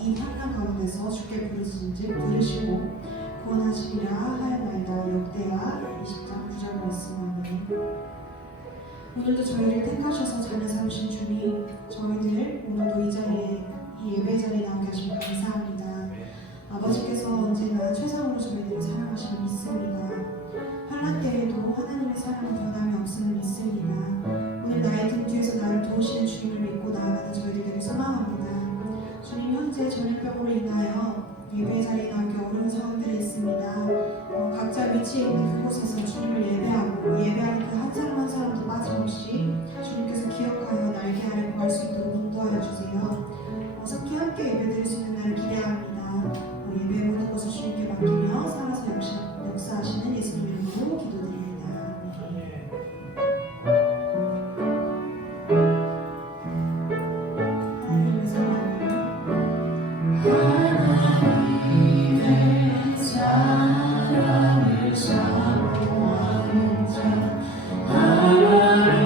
이 환난 가운데서 주께 부르짖은즉 들으시고 구원하시리라 하였나이다. 역대하 20장 9절 말씀입니다. 오늘도 저희를 택하셔서 자녀 삼으신 주님, 저희들 오늘도 이 자리에 이 예배 자리에 나오게 하시면 감사합니다. 아버지께서 언제나 최선으로 저희들을 사랑하심을 믿습니다. 환난 때에도 하나님의 사랑은 변함이 없음을 믿습니다. 오늘 나의 등 뒤에서 나를 도우시는 주님을 믿고 나아가는 저희들 되게 소망합니다. 주님, 현재 전염병으로 인하여 예배 자리에 나오기 어려운 상황들이 있습니다. 각자 위치에 있는 그곳에서 주님을 예배하고 예배하는 그 한 사람 한 사람도 빠짐없이 주님께서 기억하여 날개 아래 구할 수 있도록 인도하여 주세요. 속히 함께 예배드릴 수 있는 날을 기대합니다. 예배 모든 것을 주님께 맡기며 살아서 역사하시는 예수님 이름으로 기도드립니다. 하나님의 사랑을 사모하는 자 하나님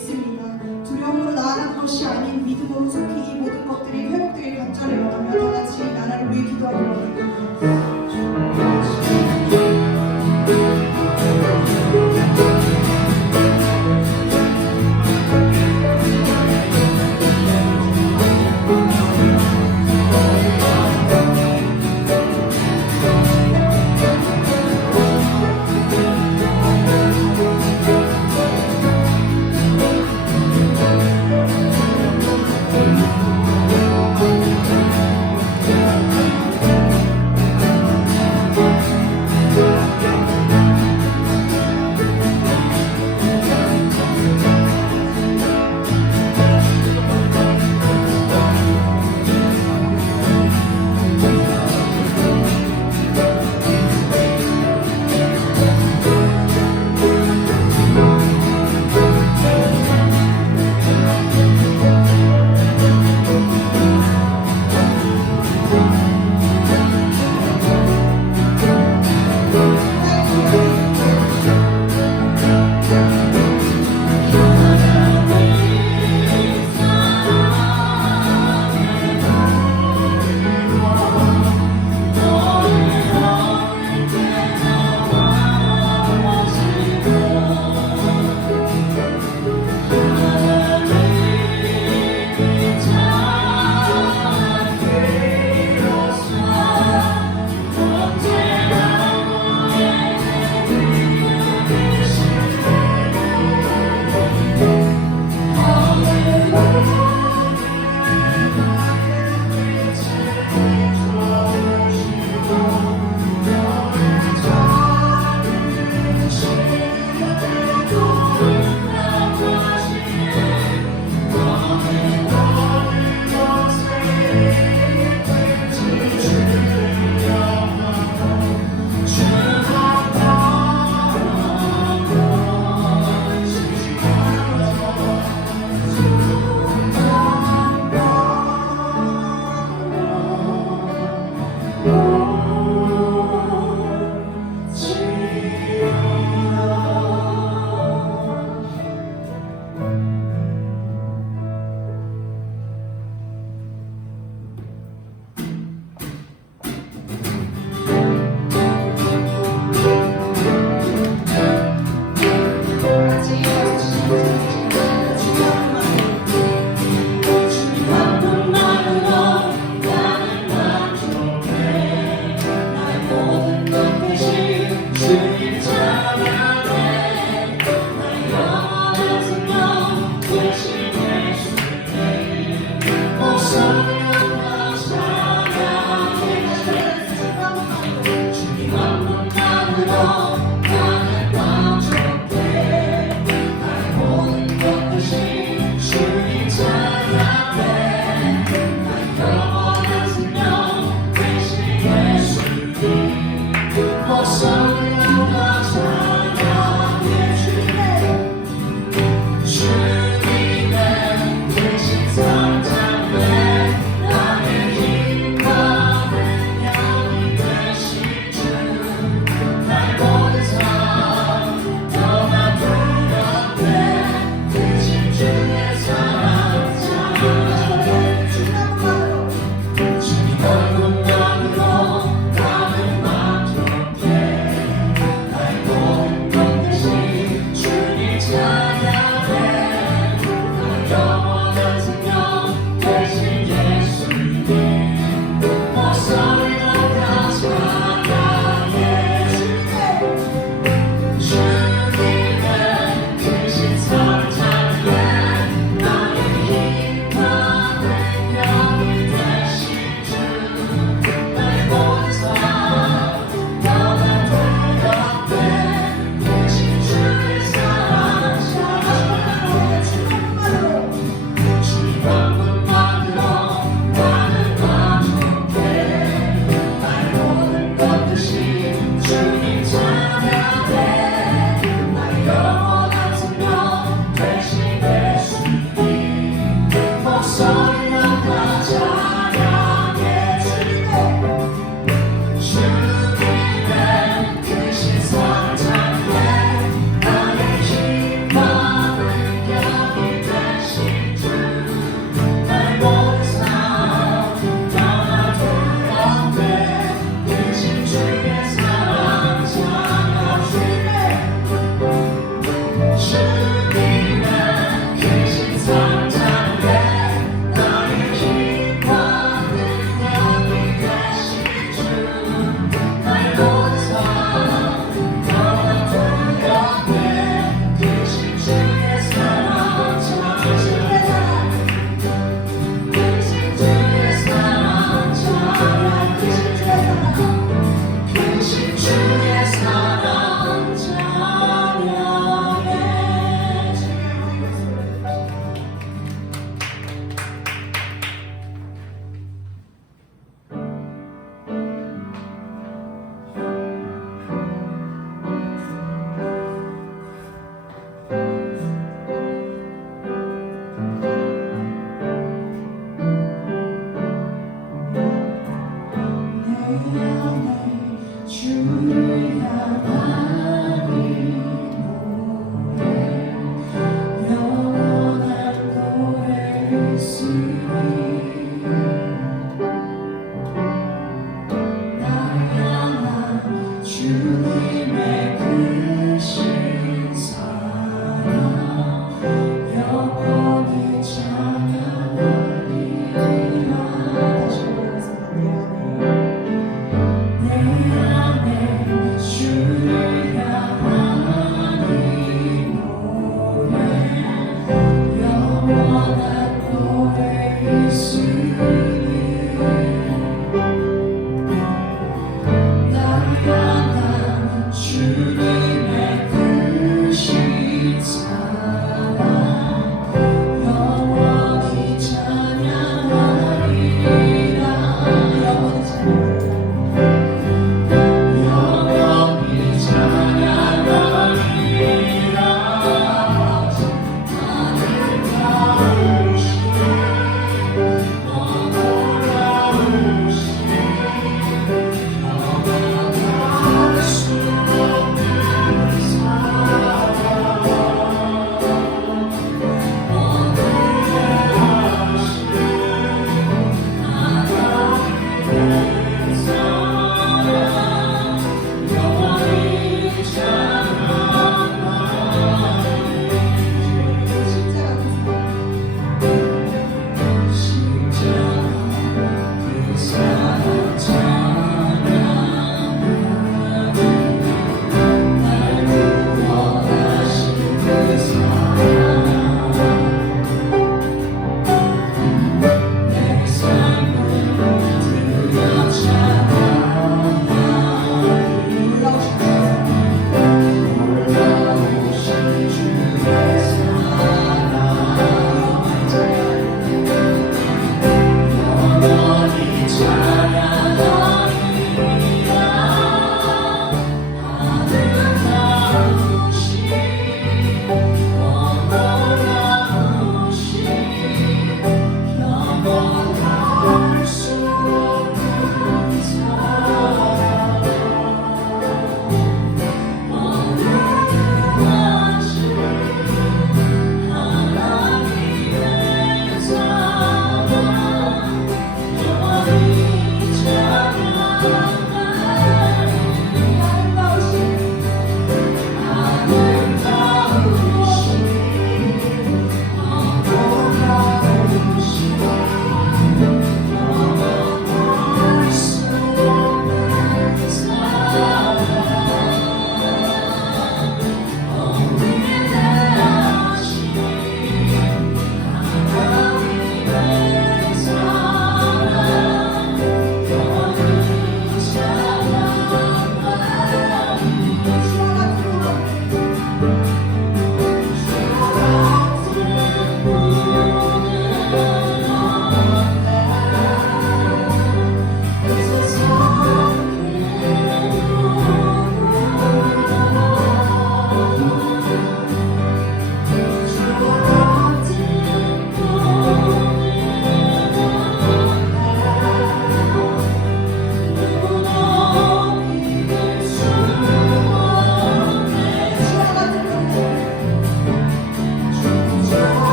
믿습니다. 두려움으로 나아가는 것이 아닌 믿음으로 속히 이 모든 것들이 회복되길 간절히 원하며 다 같이 이 나라를 위해 기도하기로 합니다.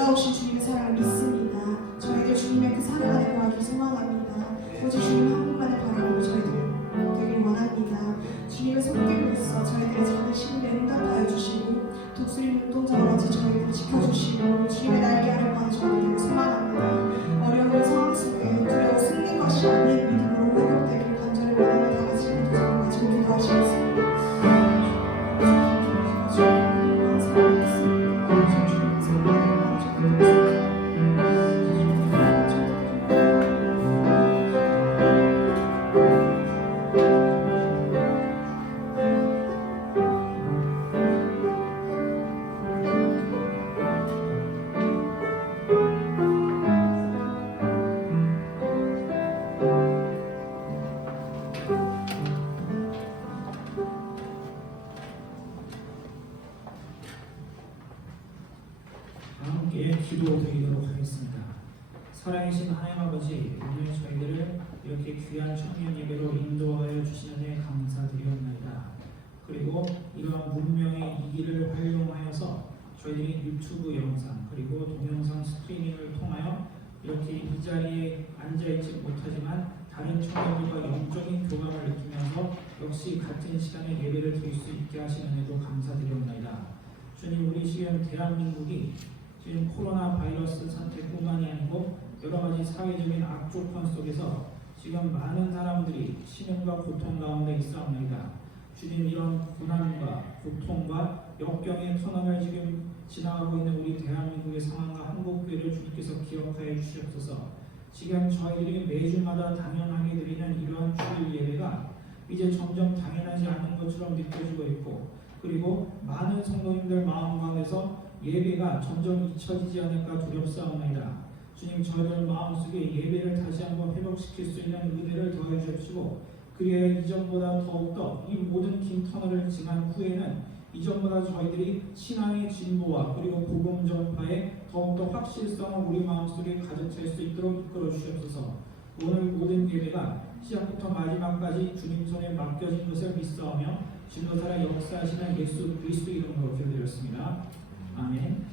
놀라우신 주님의 사랑을 믿습니다. 저희들 주님의 그 사랑 안에 거하기 소망합니다. 오직 주님 한 분만의 바람으로 저희들 되길 원합니다. 주님의 손길로 있어 저희들의 작은 시름에 응답하여 주시고 독수리 눈동자와 같이 저희들을 지켜주시고 주님의 날개 아래 거하는 저희들을 소망합니다. 어려운 상황 속에 두려워 숨는 것이 아닌 믿음으로 회복되길 간절히 원하는 다 같이 기도를 가지고 기도하시겠습니다. 함께 기도드리도록 하겠습니다. 살아계신 하나님 아버지, 오늘 저희들을 이렇게 귀한 청년 예배로 인도하여 주시는 데 감사드리옵나이다. 그리고 이러한 문명의 이 길을 활용하여서 저희들이 유튜브 영상 그리고 동영상 스트리밍을 통하여 이렇게 이 자리에 앉아있지 못하지만 다른 청년들과 영적인 교감을 느끼면서 역시 같은 시간에 예배를 드릴 수 있게 하시는 데도 감사드리옵나이다. 주님, 우리 지금 대한민국이 지금 코로나 바이러스 사태뿐만이 아니고 여러 가지 사회적인 악조건 속에서 지금 많은 사람들이 신음과 고통 가운데 있사옵나이다. 주님, 이런 고난과 고통과 역경의 터널을 지금 지나가고 있는 우리 대한민국의 상황과 한국교회를 주님께서 기억하여 주시옵소서. 지금 저희들이 매주마다 당연하게 드리는 이러한 주일 예배가 이제 점점 당연하지 않은 것처럼 느껴지고 있고, 그리고 많은 성도님들 마음 가운데서 예배가 점점 잊혀지지 않을까 두렵사옵나이다. 주님, 저희들 마음속에 예배를 다시 한번 회복시킬 수 있는 은혜를 더해 주십시오. 그리하여 이전보다 더욱더 이 모든 긴 터널을 지난 후에는 이전보다 저희들이 신앙의 진보와 그리고 복음 전파에 더욱더 확실성을 우리 마음속에 가득 찰 수 있도록 이끌어 주시옵소서. 오늘 모든 예배가 시작부터 마지막까지 주님 손에 맡겨진 것을 믿사오며 진노사라 역사하시는 예수 그리스도 이름으로 기도드렸습니다. 아멘.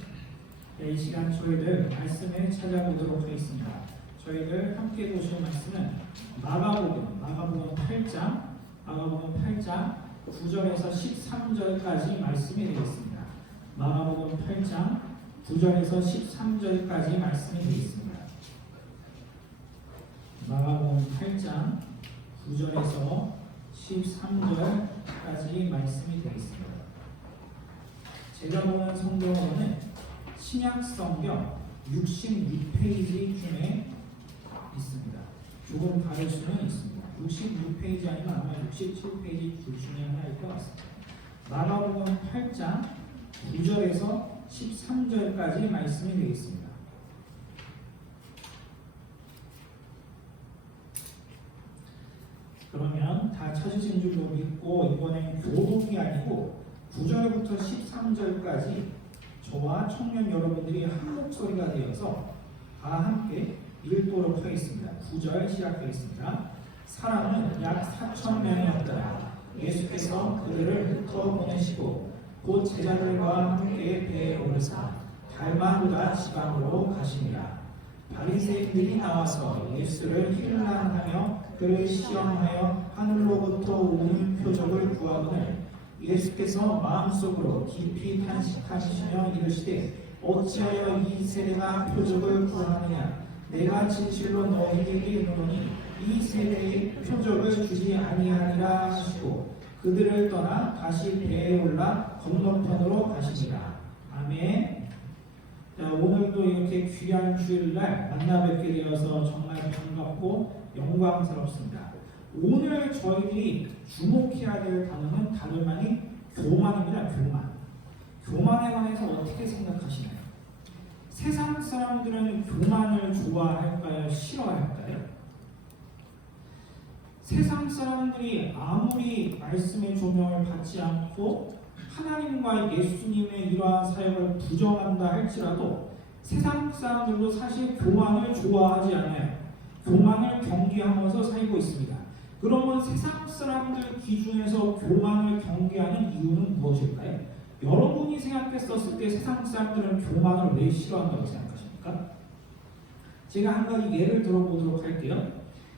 네, 이 시간 저희들 말씀을 찾아보도록 하겠습니다. 저희들 함께 보실 말씀은 마가복음 8장 9절에서 13절까지 말씀이 되겠습니다. 마가복음 8장 9절에서 13절까지 말씀이 되겠습니다. 마가복음 8장 9절에서 13절까지 말씀이 되겠습니다. 제가 보는 성경으로는 신약성경 66페이지 중에 있습니다. 조금 다를 수는 있습니다. 66페이지 아니면 아마 67페이지 둘 중에 하나일 것 같습니다. 마가복음 8장 9절에서 13절까지 말씀이 되겠습니다. 그러면 다 찾으신 줄로 믿고 이번엔 교독이 아니고 9절부터 13절까지 저와 청년 여러분들이 한 목소리가 되어서 다 함께 읽도록 하겠습니다. 9절 시작하겠습니다. 사람은 약 4,000명이었더라. 예수께서 그들을 흩어 보내시고 곧 제자들과 함께 배에 오르사 달마누다 지방으로 가시니라. 바리새인들이 나와서 예수를 힐난하며 그를 시험하여 하늘로부터 오는 표적을 구하거늘 예수께서 마음속으로 깊이 탄식하시며 이르시되 어찌하여 이 세대가 표적을 구하느냐. 내가 진실로 너희에게 이르노니 이 세대에 표적을 주지 아니하리라 하시고 그들을 떠나 다시 배에 올라 건너편으로 가시니라. 아멘. 자, 오늘도 이렇게 귀한 주일날 만나 뵙게 되어서 정말 반갑고 영광스럽습니다. 오늘 저희들이 주목해야 될 단어는 다름 아닌 교만입니다. 교만에 관해서 어떻게 생각하시나요? 세상 사람들은 교만을 좋아할까요? 싫어할까요? 세상 사람들이 아무리 말씀의 조명을 받지 않고 하나님과 예수님의 이러한 사역을 부정한다 할지라도 세상 사람들도 사실 교만을 좋아하지 않아요. 교만을 경계하면서 살고 있습니다. 그러면 세상 사람들 기준에서 교만을 경계하는 이유는 무엇일까요? 여러분이 생각했었을 때 세상 사람들은 교만을 왜 싫어한다고 생각하십니까? 제가 한 가지 예를 들어보도록 할게요.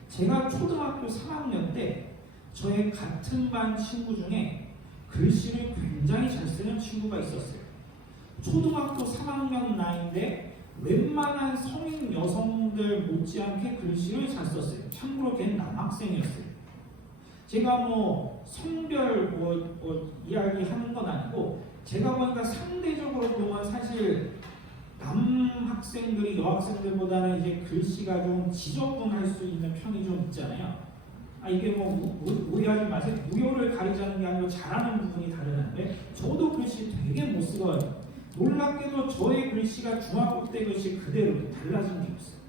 제가 초등학교 3학년 때 저의 같은 반 친구 중에 글씨를 굉장히 잘 쓰는 친구가 있었어요. 초등학교 3학년 나이인데 웬만한 성인 여성들 못지않게 글씨를 잘 썼어요. 참고로 걔는 남학생이었어요. 제가 성별 이야기하는 건 아니고 제가 보니까 상대적으로 보면 사실 남학생들이 여학생들보다는 이제 글씨가 좀 지저분할 수 있는 편이 좀 있잖아요. 이게 오해하지 마세요. 무효를 가리자는 게 아니고 잘하는 부분이 다르는데 저도 글씨 되게 못 쓰거든요. 놀랍게도 저의 글씨가 중학교 때 글씨 그대로 달라진 게 없어요.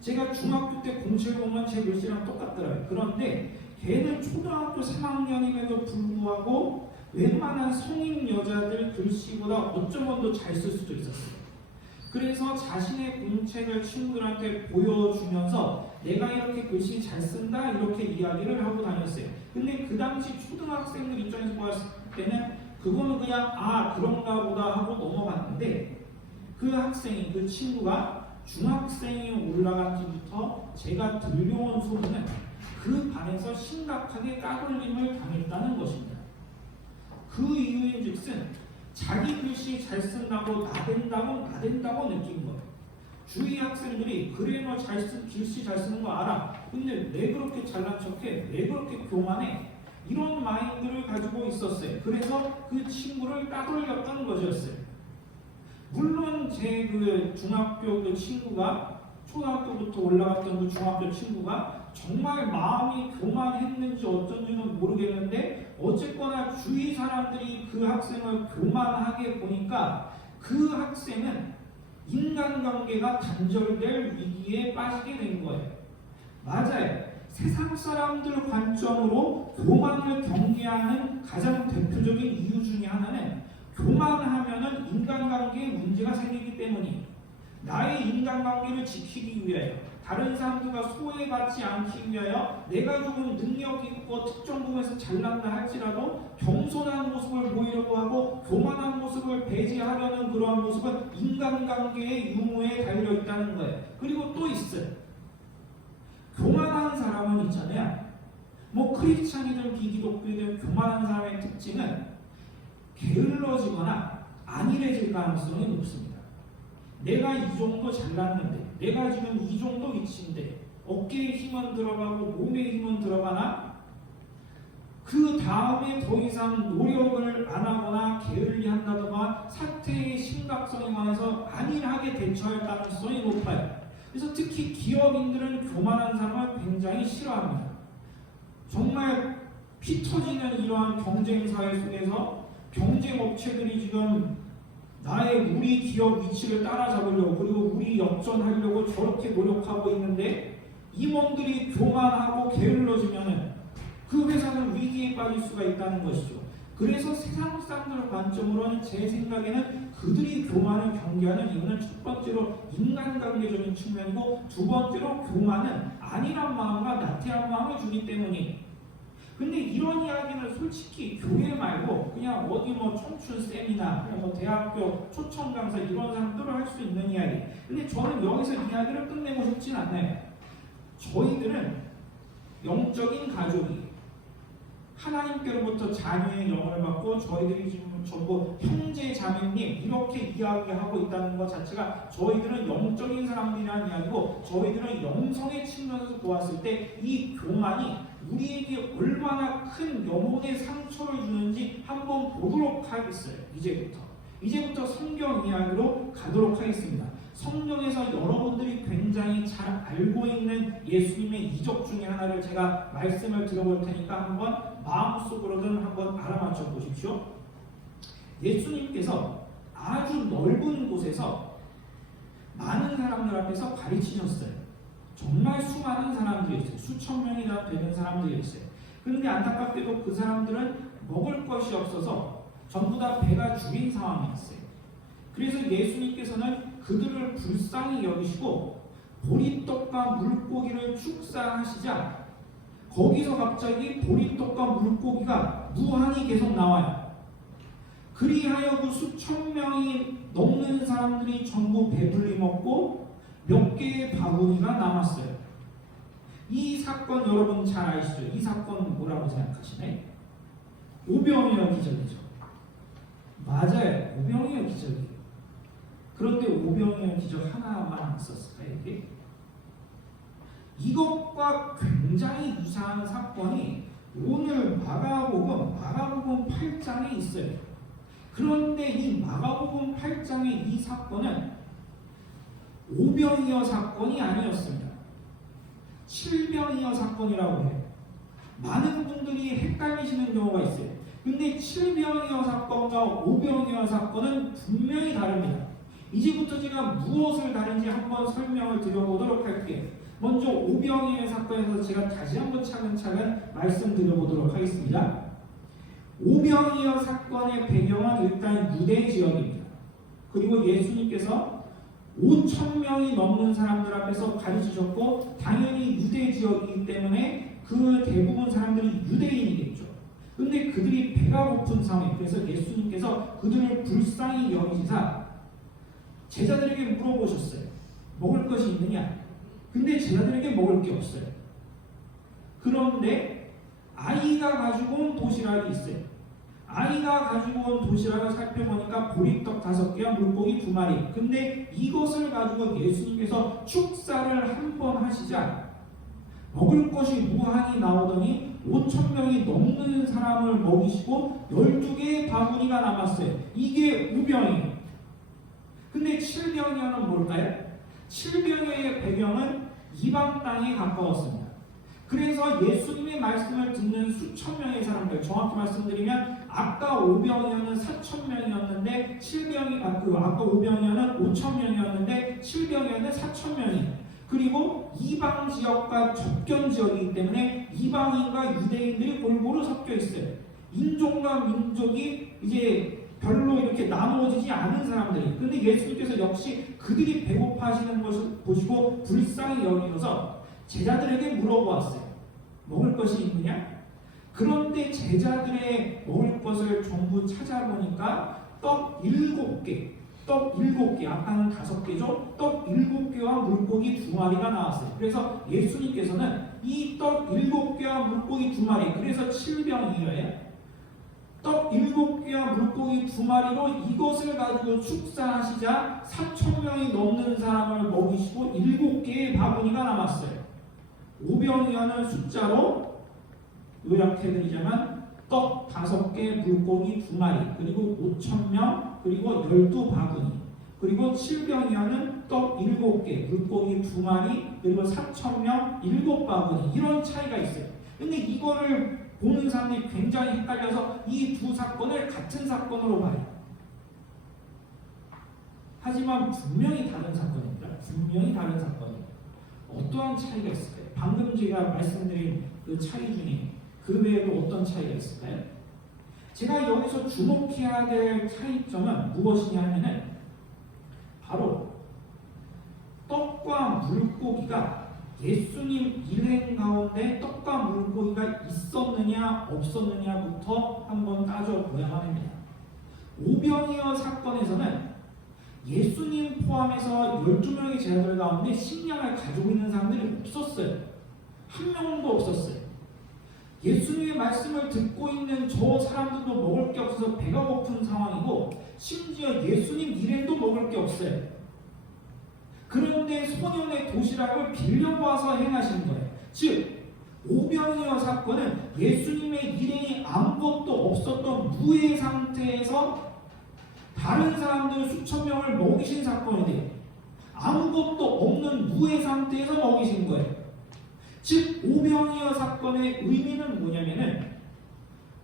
제가 중학교 때 공책 보면 제 글씨랑 똑같더라고요. 그런데 걔는 초등학교 3학년임에도 불구하고 웬만한 성인 여자들 글씨보다 어쩌면 더 잘 쓸 수도 있었어요. 그래서 자신의 공책을 친구들한테 보여주면서 내가 이렇게 글씨 잘 쓴다 이렇게 이야기를 하고 다녔어요. 근데 그 당시 초등학생들 입장에서 봤을 때는 그거는 그냥 그런가 보다 하고 넘어갔는데 그 친구가 중학생이 올라간 뒤부터 제가 들려온 소리는 그 반에서 심각하게 까불림을 당했다는 것입니다. 그 이유인즉슨 자기 글씨 잘 쓴다고 나댄다고 느낀 거예요. 주위 학생들이 그래 너 글씨 잘 쓰는 거 알아. 근데 왜 그렇게 잘난 척해? 왜 그렇게 교만해? 이런 마인드를 가지고 있었어요. 그래서 그 친구를 까돌렸던 것이었어요. 물론 제 그 중학교 그 친구가 초등학교부터 올라갔던 그 중학교 친구가 정말 마음이 교만했는지 어쩐지는 모르겠는데 어쨌거나 주위 사람들이 그 학생을 교만하게 보니까 그 학생은 인간관계가 단절될 위기에 빠지게 된 거예요. 맞아요. 세상 사람들 관점으로 교만을 경계하는 가장 대표적인 이유 중에 하나는 교만하면은 인간관계에 문제가 생기기 때문이에요. 나의 인간관계를 지키기 위하여 다른 사람들과 소외받지 않기 위하여 내가 조금 능력 있고 특정 부분에서 잘난다 할지라도 겸손한 모습을 보이려고 하고 교만한 모습을 배제하려는 그러한 모습은 인간관계의 유무에 달려있다는 거예요. 그리고 또 있어요. 교만한 사람은 있잖아요. 크리스찬이든 비기독교든 교만한 사람의 특징은 게을러지거나 안일해질 가능성이 높습니다. 내가 이 정도 잘났는데 내가 지금 이 정도 위치인데 어깨에 힘은 들어가고 몸에 힘은 들어가나 그 다음에 더 이상 노력을 안 하거나 게을리한다거나 사태의 심각성에 관해서 안일하게 대처할 가능성이 높아요. 그래서 특히 기업인들은 교만한 사람을 굉장히 싫어합니다. 정말 피 터지는 이러한 경쟁사회 속에서 경쟁업체들이 지금 우리 기업 위치를 따라잡으려고 그리고 우리 역전하려고 저렇게 노력하고 있는데 임원들이 교만하고 게을러지면은 그 회사는 위기에 빠질 수가 있다는 것이죠. 그래서 세상 사람들 관점으로는 제 생각에는 그들이 교만을 경계하는 이유는 첫 번째로 인간관계적인 측면이고 두 번째로 교만은 안일한 마음과 나태한 마음을 주기 때문이에요. 근데 이런 이야기는 솔직히 교회 말고 그냥 어디 뭐 청춘 세미나, 뭐 대학교 초청 강사 이런 사람들은 할 수 있는 이야기. 근데 저는 여기서 이야기를 끝내고 싶진 않아요. 저희들은 영적인 가족이 하나님께로부터 자녀의 영을 받고 저희들이 지금 전부 형제 자매님 이렇게 이야기하고 있다는 것 자체가 저희들은 영적인 사람들이라는 이야기고, 저희들은 영성의 측면에서 보았을 때 이 교만이 우리에게 얼마나 큰 영혼의 상처를 주는지 한번 보도록 하겠어요. 이제부터 성경 이야기로 가도록 하겠습니다. 성경에서 여러분들이 굉장히 잘 알고 있는 예수님의 이적 중에 하나를 제가 말씀을 드려볼 테니까 한번 마음속으로든 한번 알아맞혀 보십시오. 예수님께서 아주 넓은 곳에서 많은 사람들 앞에서 가르치셨어요. 정말 수많은 사람들이 있어요. 수천 명이나 되는 사람들이 있어요. 그런데 안타깝게도 그 사람들은 먹을 것이 없어서 전부 다 배가 죽인 상황이었어요. 그래서 예수님께서는 그들을 불쌍히 여기시고 보리떡과 물고기를 축사하시자 거기서 갑자기 보리떡과 물고기가 무한히 계속 나와요. 그리하여 그 수천 명이 넘는 사람들이 전부 배불리 먹고 몇 개의 바구니가 남았어요. 이 사건 여러분 잘 아시죠? 이 사건 뭐라고 생각하시나요? 오병이어 기적이죠. 맞아요. 오병이어 기적이에요. 그런데 오병이어 기적 하나만 있었을까요? 이게? 이것과 굉장히 유사한 사건이 오늘 마가복음 8장에 있어요. 그런데 이 마가복음 8장의 이 사건은 오병이어 사건이 아니었습니다. 칠병이어 사건이라고 해요. 많은 분들이 헷갈리시는 경우가 있어요. 근데 칠병이어 사건과 오병이어 사건은 분명히 다릅니다. 이제부터 제가 무엇을 다른지 한번 설명을 드려보도록 할게요. 먼저 오병이어 사건에서 제가 다시 한번 차근차근 말씀드려보도록 하겠습니다. 오병이어 사건의 배경은 일단 유대 지역입니다. 그리고 예수님께서 5,000명이 넘는 사람들 앞에서 가르치셨고, 당연히 유대 지역이기 때문에 그 대부분 사람들이 유대인이겠죠. 근데 그들이 배가 고픈 상황에, 그래서 예수님께서 그들을 불쌍히 여기시사 제자들에게 물어보셨어요. 먹을 것이 있느냐? 근데 제자들에게 먹을 게 없어요. 그런데 아이가 가지고 온 도시락이 있어요. 아이가 가지고 온 도시락을 살펴보니까 보리떡 5개와 물고기 2마리. 근데 이것을 가지고 예수님께서 축사를 한 번 하시자 먹을 것이 무한히 나오더니 5,000명이 넘는 사람을 먹이시고 12개의 바구니가 남았어요. 이게 우병이에요. 근데 칠병이어는 뭘까요? 칠병이어의 배경은 이방 땅에 가까웠습니다. 그래서 예수님의 말씀을 듣는 수천 명의 사람들, 정확히 말씀드리면 아까 오병이어는 4,000명이었는데 아까 오병이어는 5,000명이었는데 칠병이어는 4,000명이. 그리고 이방 지역과 접견 지역이기 때문에 이방인과 유대인들이 골고루 섞여 있어요. 인종과 민족이 이제 별로 이렇게 나누어지지 않은 사람들이. 근데 예수님께서 역시 그들이 배고파하시는 것을 보시고 불쌍히 여기셔서 제자들에게 물어보았어요. 먹을 것이 있느냐? 그런데 제자들의 먹을 것을 전부 찾아보니까 떡 7개, 아까는 5개죠? 떡 7개와 물고기 2마리가 나왔어요. 그래서 예수님께서는 이 떡 7개와 물고기 2마리, 그래서 칠병이어예요. 떡 7개와 물고기 2마리로 이것을 가지고 축사하시자 4,000명이 넘는 사람을 먹이시고 7개의 바구니가 남았어요. 오병이어는 숫자로 요약해드리자면 떡 5개, 물고기 2마리, 그리고 5,000명, 그리고 12바구니. 그리고 칠병이어는 떡 7개, 물고기 2마리, 그리고 4,000명, 7바구니. 이런 차이가 있어요. 근데 이거를 보는 사람들이 굉장히 헷갈려서 이 두 사건을 같은 사건으로 봐요. 하지만 분명히 다른 사건입니다. 분명히 다른 사건이에요. 어떠한 차이가 있을까요? 방금 제가 말씀드린 그 차이 중에 그 외에도 어떤 차이가 있을까요? 제가 여기서 주목해야 될 차이점은 무엇이냐 하면은 바로 떡과 물고기가 예수님 일행 가운데 떡과 물고기가 있었느냐 없었느냐부터 한번 따져보야만 합니다. 오병이어 사건에서는 예수님 포함해서 12명의 제자들 가운데 식량을 가지고 있는 사람들이 없었어요. 한 명도 없었어요. 예수님의 말씀을 듣고 있는 저 사람들도 먹을 게 없어서 배가 고픈 상황이고 심지어 예수님 일행도 먹을 게 없어요. 그런데 소년의 도시락을 빌려와서 행하신 거예요. 즉 오병이어 사건은 예수님의 일행이 아무것도 없었던 무해 상태에서 다른 사람들 수천 명을 먹이신 사건이 돼요. 아무것도 없는 무해 상태에서 먹이신 거예요. 즉 오병이어 사건의 의미는 뭐냐면은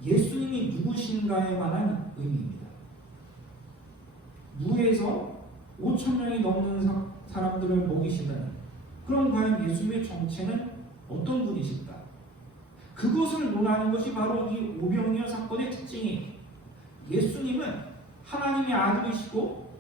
예수님이 누구신가에 관한 의미입니다. 무에서 5천 명이 넘는 사람들을 먹이시다니 그럼 과연 예수님의 정체는 어떤 분이실까? 그것을 논하는 것이 바로 이 오병이어 사건의 특징이에요. 예수님은 하나님의 아들이시고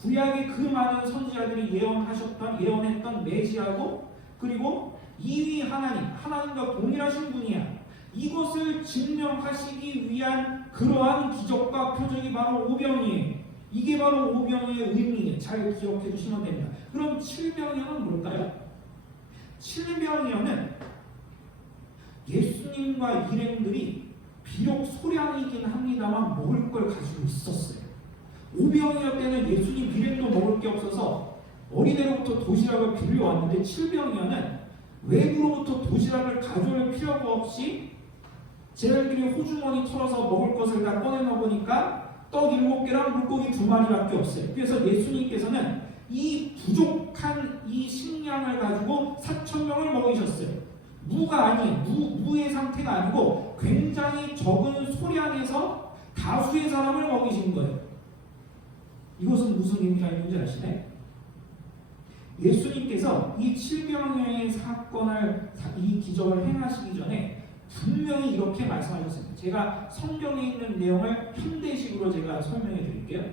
구약의 그 많은 선지자들이 예언했던 메시아고 그리고 이위 하나님과 동일하신 분이야. 이것을 증명하시기 위한 그러한 기적과 표적이 바로 오병이에요. 이게 바로 오병이어의 의미예요. 잘 기억해 주시면 됩니다. 그럼 칠병이어는 뭘까요? 칠병이어는 예수님과 일행들이 비록 소량이긴 합니다만 먹을 걸 가지고 있었어요. 오병이어 때는 예수님 일행도 먹을 게 없어서 어린애로부터 도시락을 빌려왔는데 칠병이어는 외부로부터 도시락을 가져올 필요가 없이 쟤들끼리 호주머니 털어서 먹을 것을 다 꺼내 먹으니까 떡 7개랑 물고기 2마리밖에 없어요. 그래서 예수님께서는 이 부족한 이 식량을 가지고 4,000명을 먹이셨어요. 무가 아니에요. 무의 상태가 아니고 굉장히 적은 소량에서 다수의 사람을 먹이신 거예요. 이것은 무슨 의미가 있는지 아시나요? 예수님께서 이 칠병이어의 이 기적을 행하시기 전에 분명히 이렇게 말씀하셨습니다. 제가 성경에 있는 내용을 현대식으로 제가 설명해 드릴게요.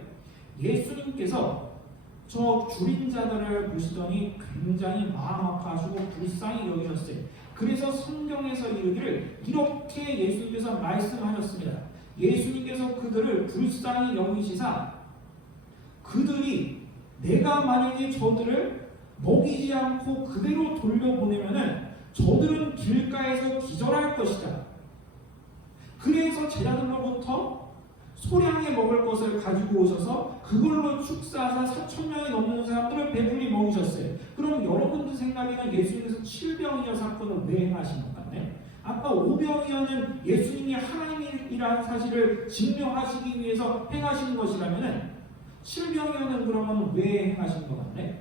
예수님께서 저 줄인 자들을 보시더니 굉장히 마음 아파하시고 불쌍히 여기셨어요. 그래서 성경에서 이르기를 이렇게 예수님께서 말씀하셨습니다. 예수님께서 그들을 불쌍히 여기시사 그들이 내가 만약에 저들을 먹이지 않고 그대로 돌려보내면은 저들은 길가에서 기절할 것이다. 그래서 제자들로부터 소량의 먹을 것을 가지고 오셔서 그걸로 축사하사 4,000명이 넘는 사람들을 배불리 먹이셨어요. 그럼 여러분들 생각에는 예수님께서 칠병이어 사건을 왜 행하신 것 같나요? 아까 오병이어는 예수님이 하나님이라는 사실을 증명하시기 위해서 행하신 것이라면은 칠병이어는 그러면 왜 행하신 것 같나요?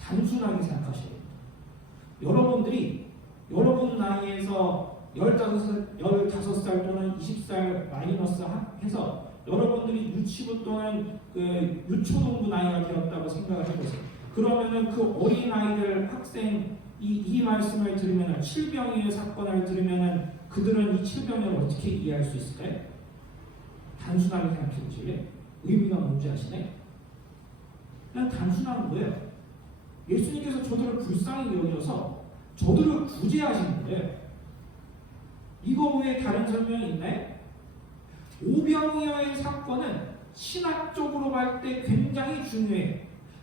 단순하게 생각하셔야 됩니다. 여러분들이 여러분 나이에서 15살 또는 20살 마이너스 해서 여러분들이 유치부 또는 그 유초동부 나이가 되었다고 생각을 해보세요. 그러면은 그 어린아이들 학생 이 말씀을 들으면 칠병이어 사건을 들으면은 그들은 이 칠병이어를 어떻게 이해할 수 있을까요? 단순하게 생각해 보실래요? 의미가 뭔지 아시나요? 그냥 단순한 거예요. 예수님께서 저들을 불쌍히 여겨서 저들을 구제하신 거예요. 이거 외에 다른 설명이 있나요? 오병이어의 사건은 신학적으로 볼 때 굉장히 중요해요.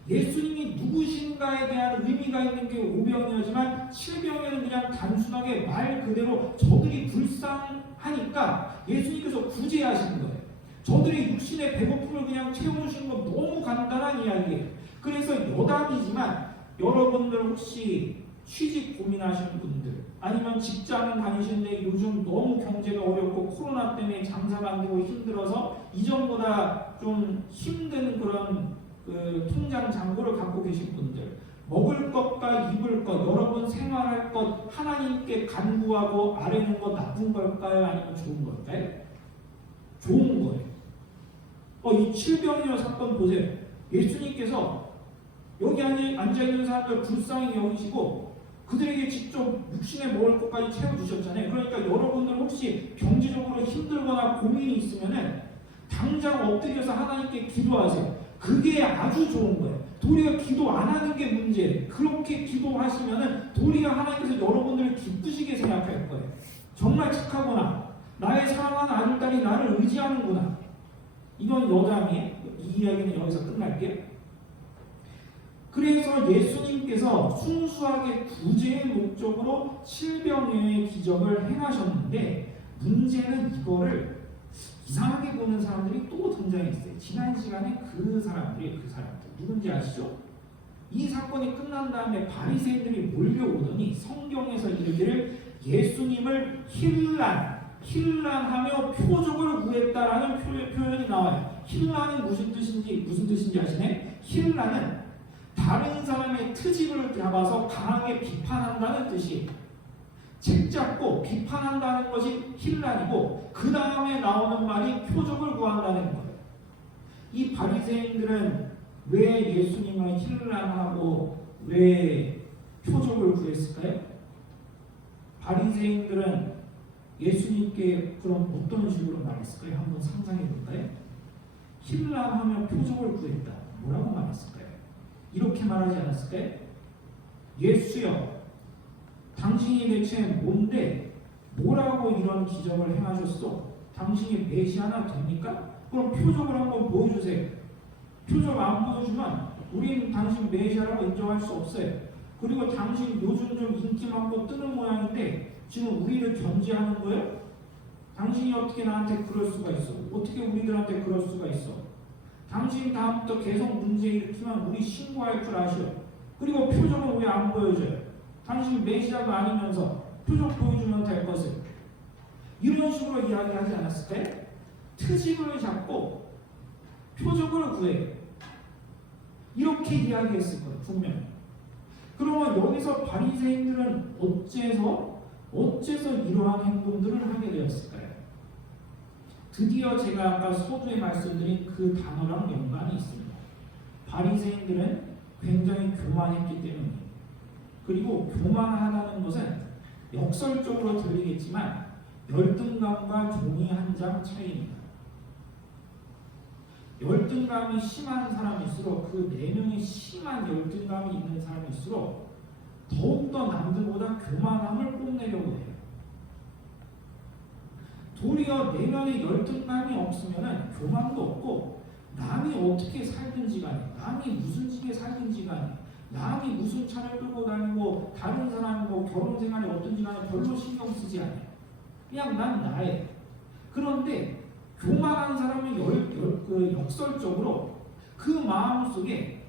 예수님이 누구신가에 대한 의미가 있는 게 오병이어지만 칠병이어는 그냥 단순하게 말 그대로 저들이 불쌍하니까 예수님께서 구제하신 거예요. 저들의 육신의 배고픔을 그냥 채워주신 건 너무 간단한 이야기예요. 그래서 여담이지만 여러분들 혹시 취직 고민하시는 분들 아니면 직장을 다니시는데 요즘 너무 경제가 어렵고 코로나 때문에 장사가 안 되고 힘들어서 이전보다 좀 힘든 그런 통장 잔고를 갖고 계신 분들 먹을 것과 입을 것 여러분 생활할 것 하나님께 간구하고 아뢰는 것 나쁜 걸까요? 아니면 좋은 걸까요? 좋은 거예요. 이 칠병이어 사건 보세요. 예수님께서 여기 앉아있는 사람들 불쌍히 여기시고 그들에게 직접 육신에 먹을 것까지 채워주셨잖아요. 그러니까 여러분들 혹시 경제적으로 힘들거나 고민이 있으면은 당장 엎드려서 하나님께 기도하세요. 그게 아주 좋은 거예요. 도리어 기도 안 하는 게 문제예요. 문제 그렇게 기도하시면은 도리어 하나님께서 여러분들을 기쁘시게 생각할 거예요. 정말 착하구나. 나의 사랑하는 아들, 딸이 나를 의지하는구나. 이건 여담이에요. 이 이야기는 여기서 끝날게요. 그래서 예수님께서 순수하게 구제의 목적으로 질병의 기적을 행하셨는데 문제는 이거를 이상하게 보는 사람들이 또 등장했어요. 지난 시간에 그 사람들 누군지 아시죠? 이 사건이 끝난 다음에 바리새인들이 몰려오더니 성경에서 이르기를 예수님을 힐난하며 표적을 구했다라는 표현이 나와요. 힐난은 무슨 뜻인지 아시네? 힐난은 다른 사람의 트집을 잡아서 강하게 비판한다는 뜻이에요. 책 잡고 비판한다는 것이 힐난이고 그 다음에 나오는 말이 표적을 구한다는 거예요. 이 바리새인들은 왜 예수님을 힐난하고 왜 표적을 구했을까요? 바리새인들은 예수님께 그럼 어떤 식으로 말했을까요? 한번 상상해 볼까요? 힐난하며 표적을 구했다. 뭐라고 말했을까요? 이렇게 말하지 않았을까요? 예수여, 당신이 대체 뭔데 뭐라고 이런 기적을 행하셨어? 당신이 메시아나 됩니까? 그럼 표적을 한번 보여주세요. 표적 안 보여주면 우린 당신 메시아라고 인정할 수 없어요. 그리고 당신 요즘 좀 인기 많고 뜨는 모양인데 지금 우리를 견제하는 거예요? 당신이 어떻게 나한테 그럴 수가 있어? 어떻게 우리들한테 그럴 수가 있어? 당신 다음부터 계속 문제 일으키면 우리 신고할 줄 아셔. 그리고 표적은 왜 안 보여줘요? 당신 메시아도 아니면서 표적 보여주면 될 것을. 이런 식으로 이야기하지 않았을까요? 트집을 잡고 표적을 구해요. 이렇게 이야기했을 거예요. 분명히. 그러면 여기서 바리새인들은 어째서 이러한 행동들을 하게 되었을까요? 드디어 제가 아까 서두에 말씀드린 그 단어랑 연관이 있습니다. 바리새인들은 굉장히 교만했기 때문이에요. 그리고 교만하다는 것은 역설적으로 들리겠지만 열등감과 종이 한 장 차이입니다. 열등감이 심한 사람일수록 그 내면이 심한 열등감이 있는 사람일수록 더욱더 남들보다 교만함을 뽐내려고 해요. 도리어 내면에 열등감이 없으면 교만도 없고 남이 어떻게 살든지 간에 남이 무슨 집에 살든지 간에 남이 무슨 차를 끌고 다니고 다른 사람이 뭐 결혼 생활이 어떤지 간에 별로 신경 쓰지 않아요. 그냥 난 나예요. 그런데 교만한 사람이 역설적으로 그 마음속에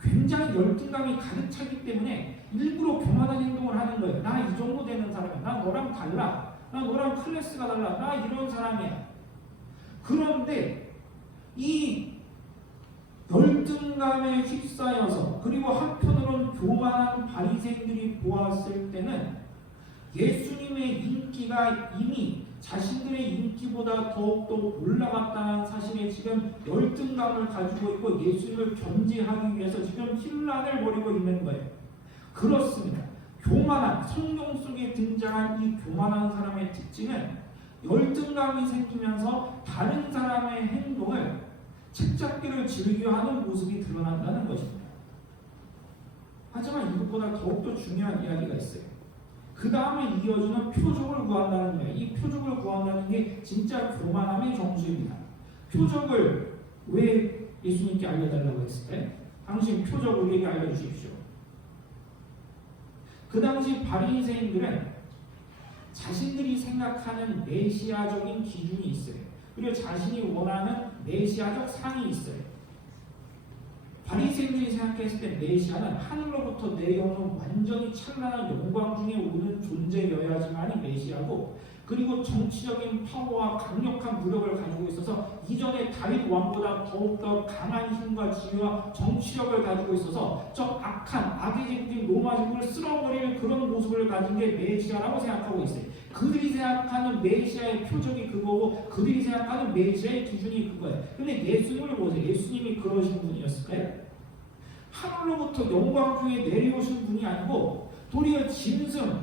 굉장히 열등감이 가득 차기 때문에 일부러 교만한 행동을 하는 거예요. 나 이 정도 되는 사람이야. 나 너랑 달라. 나 너랑 클래스가 달라. 나 이런 사람이야. 그런데 이 열등감에 휩싸여서 그리고 한편으로는 교만한 바리새인들이 보았을 때는 예수님의 인기가 이미 자신들의 인기보다 더욱더 올라갔다는 사실에 지금 열등감을 가지고 있고 예수님을 견제하기 위해서 지금 힐난을 벌이고 있는 거예요. 그렇습니다. 교만한, 성경 속에 등장한 이 교만한 사람의 특징은 열등감이 생기면서 다른 사람의 행동을 책잡기를 즐겨 하는 모습이 드러난다는 것입니다. 하지만 이것보다 더욱더 중요한 이야기가 있어요. 그 다음에 이어지는 표적을 구한다는 거예요. 이 표적을 구한다는 게 진짜 교만함의 정수입니다. 표적을 왜 예수님께 알려달라고 했을까요? 당신 표적 우리에게 알려주십시오. 그 당시 바리새인들은 자신들이 생각하는 메시아적인 기준이 있어요. 그리고 자신이 원하는 메시아적 상이 있어요. 바리새인들이 생각했을 때 메시아는 하늘로부터 내려오는 완전히 찬란한 영광 중에 오는 존재여야지만이 메시아고, 그리고 정치적인 파워와 강력한 무력을 가지고 있어서 이전에 다윗 왕보다 더욱더 강한 힘과 지위와 정치력을 가지고 있어서 저 악한 악의적인 로마 제국을 쓸어버리는 그런 모습을 가진 게 메시아라고 생각하고 있어요. 그들이 생각하는 메시아의 표적이 그거고 그들이 생각하는 메시아의 기준이 그거예요. 근데 예수님을 보세요. 예수님이 그러신 분이었을까요? 하늘로부터 영광 중에 내려오신 분이 아니고 도리어 좀센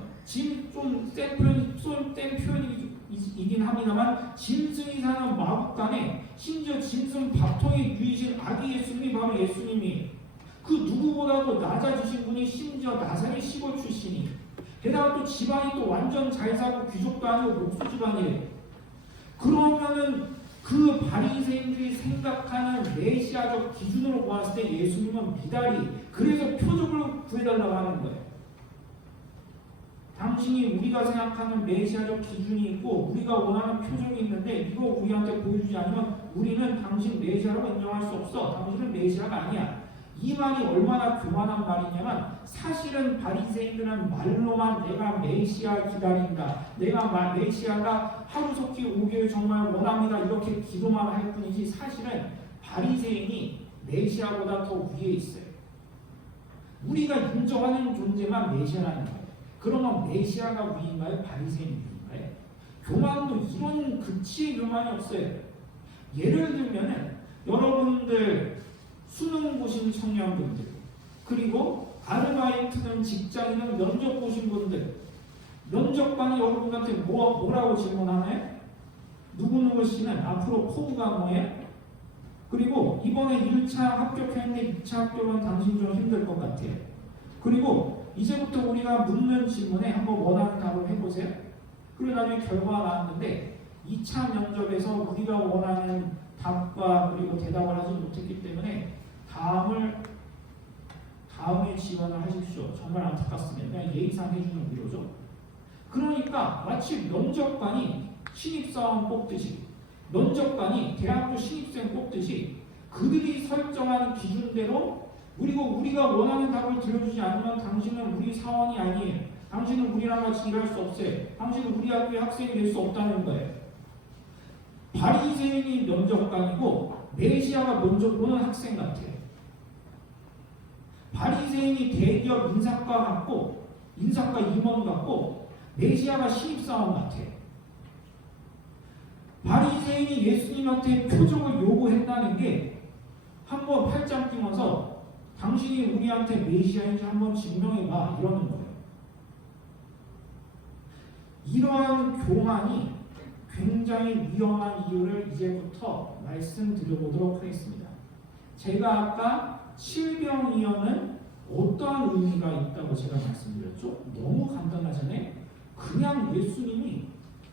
표현이긴 합니다만 짐승이 사는 마국간에 심지어 짐승 밥통에 누이신 아기 예수님이 바로 예수님이, 그 누구보다도 낮아지신 분이 심지어 나사렛 시골 출신이, 게다가 또 집안이 또 완전 잘 사고 귀족도 아니고 목수 집안이에요. 그러면은 그 바리새인들이 생각하는 메시아적 기준으로 보았을 때 예수님은 미달이, 그래서 표적을 구해달라고 하는 거예요. 당신이 우리가 생각하는 메시아적 기준이 있고 우리가 원하는 표적이 있는데 이거 우리한테 보여주지 않으면 우리는 당신 메시아라고 인정할 수 없어. 당신은 메시아가 아니야. 이 말이 얼마나 교만한 말이냐면, 사실은 바리새인들은 말로만 내가 메시아 기다린다, 내가 메시아가 하루속히 오기를 정말 원합니다, 이렇게 기도만 할 뿐이지 사실은 바리새인이 메시아보다 더 위에 있어요. 우리가 인정하는 존재만 메시아라는 거예요. 그러면 메시아가 위인가요? 바리새인이 위인가요? 교만도 이런 극치의 교만이 없어요. 예를 들면은 여러분들 수능 보신 청년분들, 그리고 아르바이트는 직장인은 면접 보신 분들, 면접관이 여러분한테 뭐라고 질문하나요? 누구누구 씨는 앞으로 포부가 뭐예요? 그리고 이번에 1차 합격했는데 2차 합격은 당신 좀 힘들 것 같아요. 그리고 이제부터 우리가 묻는 질문에 한번 원하는 답을 해보세요. 그리고 나중에 결과가 나왔는데 2차 면접에서 우리가 원하는 답과 그리고 대답을 하지 못했기 때문에 다음에 지원을 하십시오. 정말 안타깝습니다. 그냥 예의상 해주는 위로죠. 그러니까 마치 면접관이 신입사원 뽑듯이, 면접관이 대학교 신입생 뽑듯이 그들이 설정하는 기준대로, 그리고 우리가 원하는 답을 들려주지 않으면 당신은 우리 사원이 아니에요. 당신은 우리랑 같이 일할 수 없어요. 당신은 우리 학교의 학생이 될 수 없다는 거예요. 바리새인이 면접관이고 메시아가 면접 보는 학생 같아요. 바리새인이 대기업 인사과 같고 인사과 임원 같고 메시아가 신입사원 같아요. 바리새인이 예수님한테 표적을 요구했다는 게 한번 팔짱 끼면서 당신이 우리한테 메시아인지 한번 증명해봐 이러는 거예요. 이러한 교만이 굉장히 위험한 이유를 이제부터 말씀드려보도록 하겠습니다. 제가 아까 칠병이어는 어떠한 의미가 있다고 제가 말씀드렸죠? 너무 간단하잖아요. 그냥 예수님이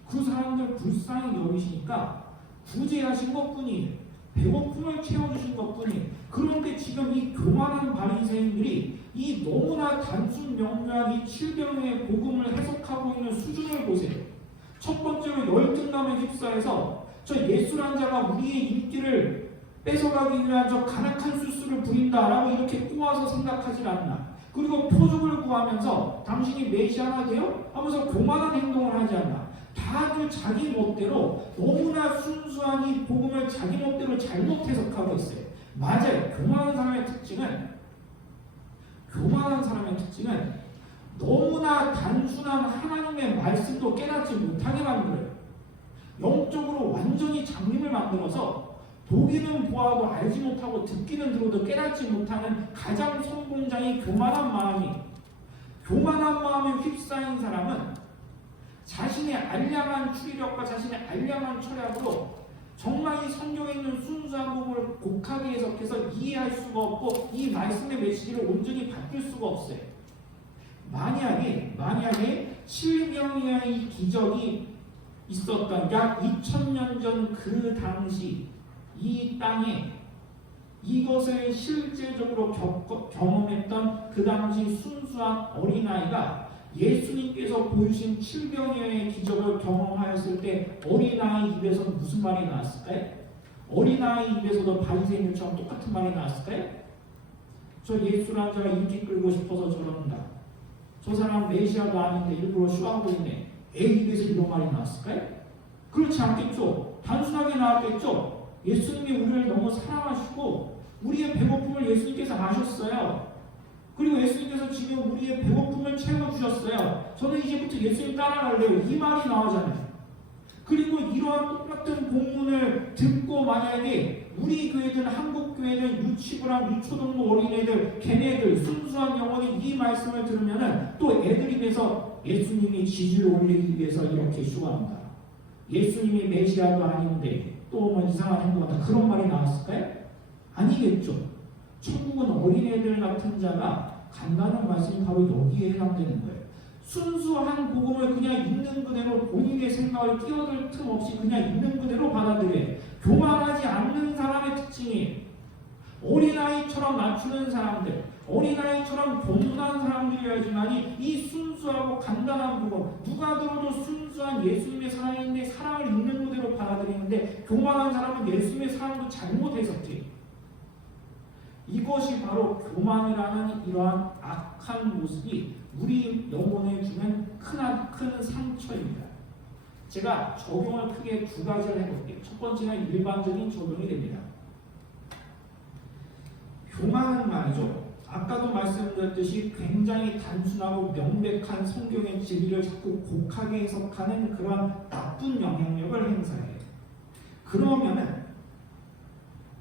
그 사람들 불쌍히 여기시니까 구제하신 것뿐이에요. 배고픔을 채워주신 것뿐이에요. 그런데 지금 이 교만한 바리새인들이 이 너무나 단순 명료한 이 칠병의 복음을 해석하고 있는 수준을 보세요. 첫 번째로 열등감에 휩싸여서 저 예수란 자가 우리의 인기를 뺏어가기 위한 저 간악한 수수를 부린다라고 이렇게 꼬아서 생각하지 않나. 그리고 표적을 구하면서 당신이 메시아가 돼요? 하면서 교만한 행동을 하지 않나. 다들 자기 멋대로 너무나 순수한 이 복음을 자기 멋대로 잘못 해석하고 있어요. 맞아요. 교만한 사람의 특징은 너무나 단순한 하나님의 말씀도 깨닫지 못하게 만들어요. 영적으로 완전히 장님을 만들어서 보기는 보아도 알지 못하고 듣기는 들어도 깨닫지 못하는 가장 선봉장이 교만한 마음에 휩싸인 사람은 자신의 알량한 추리력과 자신의 알량한 철학으로 정말 이 성경에 있는 순수한 부분을 곡하게 해석해서 이해할 수가 없고 이 말씀의 메시지를 온전히 받을 수가 없어요. 만약에 칠병이의 기적이 있었던 약 2000년 전 그 당시 이 땅에 이것을 실제적으로 경험했던 그 당시 순수한 어린아이가 예수님께서 보여주신 칠병이의 기적을 경험하였을 때 어린아이 입에서 무슨 말이 나왔을까요? 어린아이 입에서도 바리새인들처럼 똑같은 말이 나왔을까요? 저 예수란 자가 인기 끌고 싶어서 저런다. 저 사람 메시아도 아닌데 일부러 쇼하고 있네. 애 입에서 이런 말이 나왔을까요? 그렇지 않겠죠. 단순하게 나왔겠죠. 예수님이 우리를 너무 사랑하시고 우리의 배고픔을 예수님께서 아셨어요. 그리고 예수님께서 지금 우리의 배고픔을 채워주셨어요. 저는 이제부터 예수님 따라갈래요. 이 말이 나오잖아요. 그리고 이러한 똑같은 본문을 듣고 만약에 우리 교회든 한국 교회든 유치부랑 유초등부 어린애들 걔네들 순수한 영혼이 이 말씀을 들으면은 또 애들 입에서 예수님이 지지를 올리기 위해서 이렇게 쇼합니다. 예수님이 메시아도 아닌데 또 뭐 이상한 행동한다 그런 말이 나왔을까요? 아니겠죠. 천국은 어린애들 같은 자가 간다는 말씀이 바로 여기에 해당되는 거예요. 순수한 복음을 그냥 있는 그대로 본인의 생각을 끼어들 틈 없이 그냥 있는 그대로 받아들여요. 교만하지 않는 사람의 특징이 어린아이처럼 낮추는 사람들, 어린아이처럼 겸손한 사람들이어야지만이 이 순수하고 간단한 복음, 누가 들어도 순수한 예수님의 사랑인데 사랑을 있는 그대로 받아들이는데 교만한 사람은 예수님의 사랑도 잘못 해석해요. 이것이 바로 교만이라는 이러한 악한 모습이 우리 영혼에 주는 큰 상처입니다. 제가 적용을 크게 두 가지를 해볼게요. 첫 번째는 일반적인 적용이 됩니다. 교만은 말이죠. 아까도 말씀드렸듯이 굉장히 단순하고 명백한 성경의 진리를 자꾸 곡하게 해석하는 그런 나쁜 영향력을 행사해요. 그러면은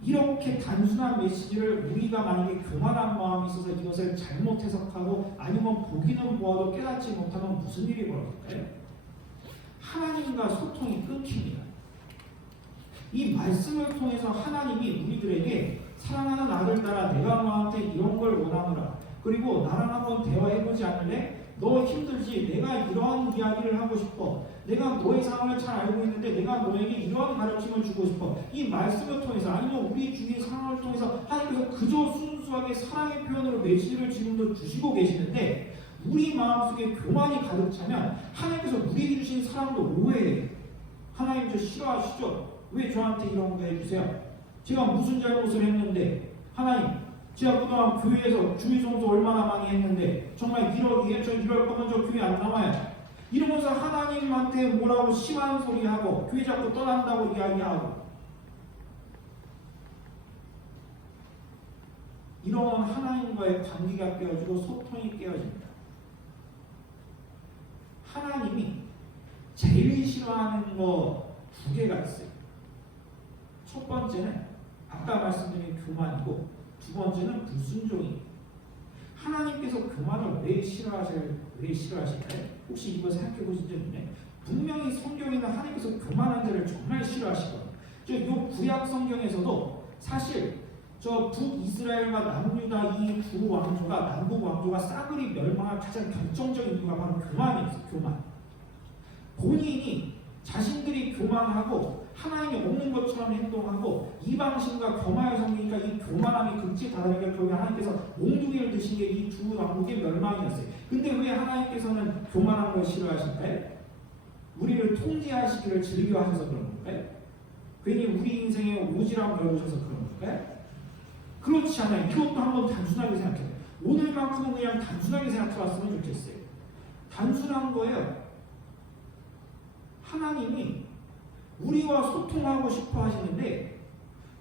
이렇게 단순한 메시지를 우리가 만약에 교만한 마음이 있어서 이것을 잘못 해석하고 아니면 보기는 보아도 깨닫지 못하면 무슨 일이 벌어질까요? 하나님과 소통이 끊깁니다. 이 말씀을 통해서 하나님이 우리들에게 사랑하는 아들들아 내가 너한테 이런 걸 원하노라. 그리고 나랑 한번 대화해보지 않을래? 너 힘들지? 내가 이러한 이야기를 하고 싶어. 내가 너의 상황을 잘 알고 있는데 내가 너에게 이러한 가르침을 주고 싶어. 이 말씀을 통해서 아니면 우리 주위의 상황을 통해서 하나님께서 그저 순수하게 사랑의 표현으로 메시지를 지금도 주시고 계시는데 우리 마음속에 교만이 가득 차면 하나님께서 우리에게 주신 사랑도 오해해요. 하나님 저 싫어하시죠? 왜 저한테 이런 거 해주세요? 제가 무슨 잘못을 했는데 하나님 제가 그동안 교회에서 주의송수 얼마나 많이 했는데 정말 이럴 거면 저 교회 안 나와요. 이러면서 하나님한테 뭐라고 심한 소리하고 교회 자꾸 떠난다고 이야기하고 이러면 하나님과의 관계가 깨어지고 소통이 깨어집니다. 하나님이 제일 싫어하는 거 두 개가 있어요. 첫 번째는 아까 말씀드린 교만이고 두 번째는 불순종이에요. 하나님께서 교만을 왜 싫어하실까요? 혹시 이거 생각해 보신 적 있나요? 분명히 성경에는 하나님께서 교만한 자를 정말 싫어하시거든요. 요 구약 성경에서도 사실 저 북이스라엘과 남유다 이 두 왕조가 남북 왕조가 싸그리 멸망할 가장 결정적인 이유가 바로 교만이었어요. 교만. 본인이 자신들이 교만하고 하나님이 없는 것처럼 행동하고 이방신과 겸하여 섬기니까 이 교만함이 극치 다다르니까 결국에 하나님께서 몽둥이를 드신 게 이 두 왕국의 멸망이었어요. 근데 왜 하나님께서는 교만한 걸 싫어하실까요? 우리를 통제하시기를 즐겨하셔서 그런 걸까요? 괜히 우리 인생에 오지랖 넓으셔서 그런 걸까요? 그렇지 않아요. 이것도 한번 단순하게 생각해요. 오늘만큼은 그냥 단순하게 생각해봤으면 좋겠어요. 단순한 거예요. 하나님이 우리와 소통하고 싶어 하시는데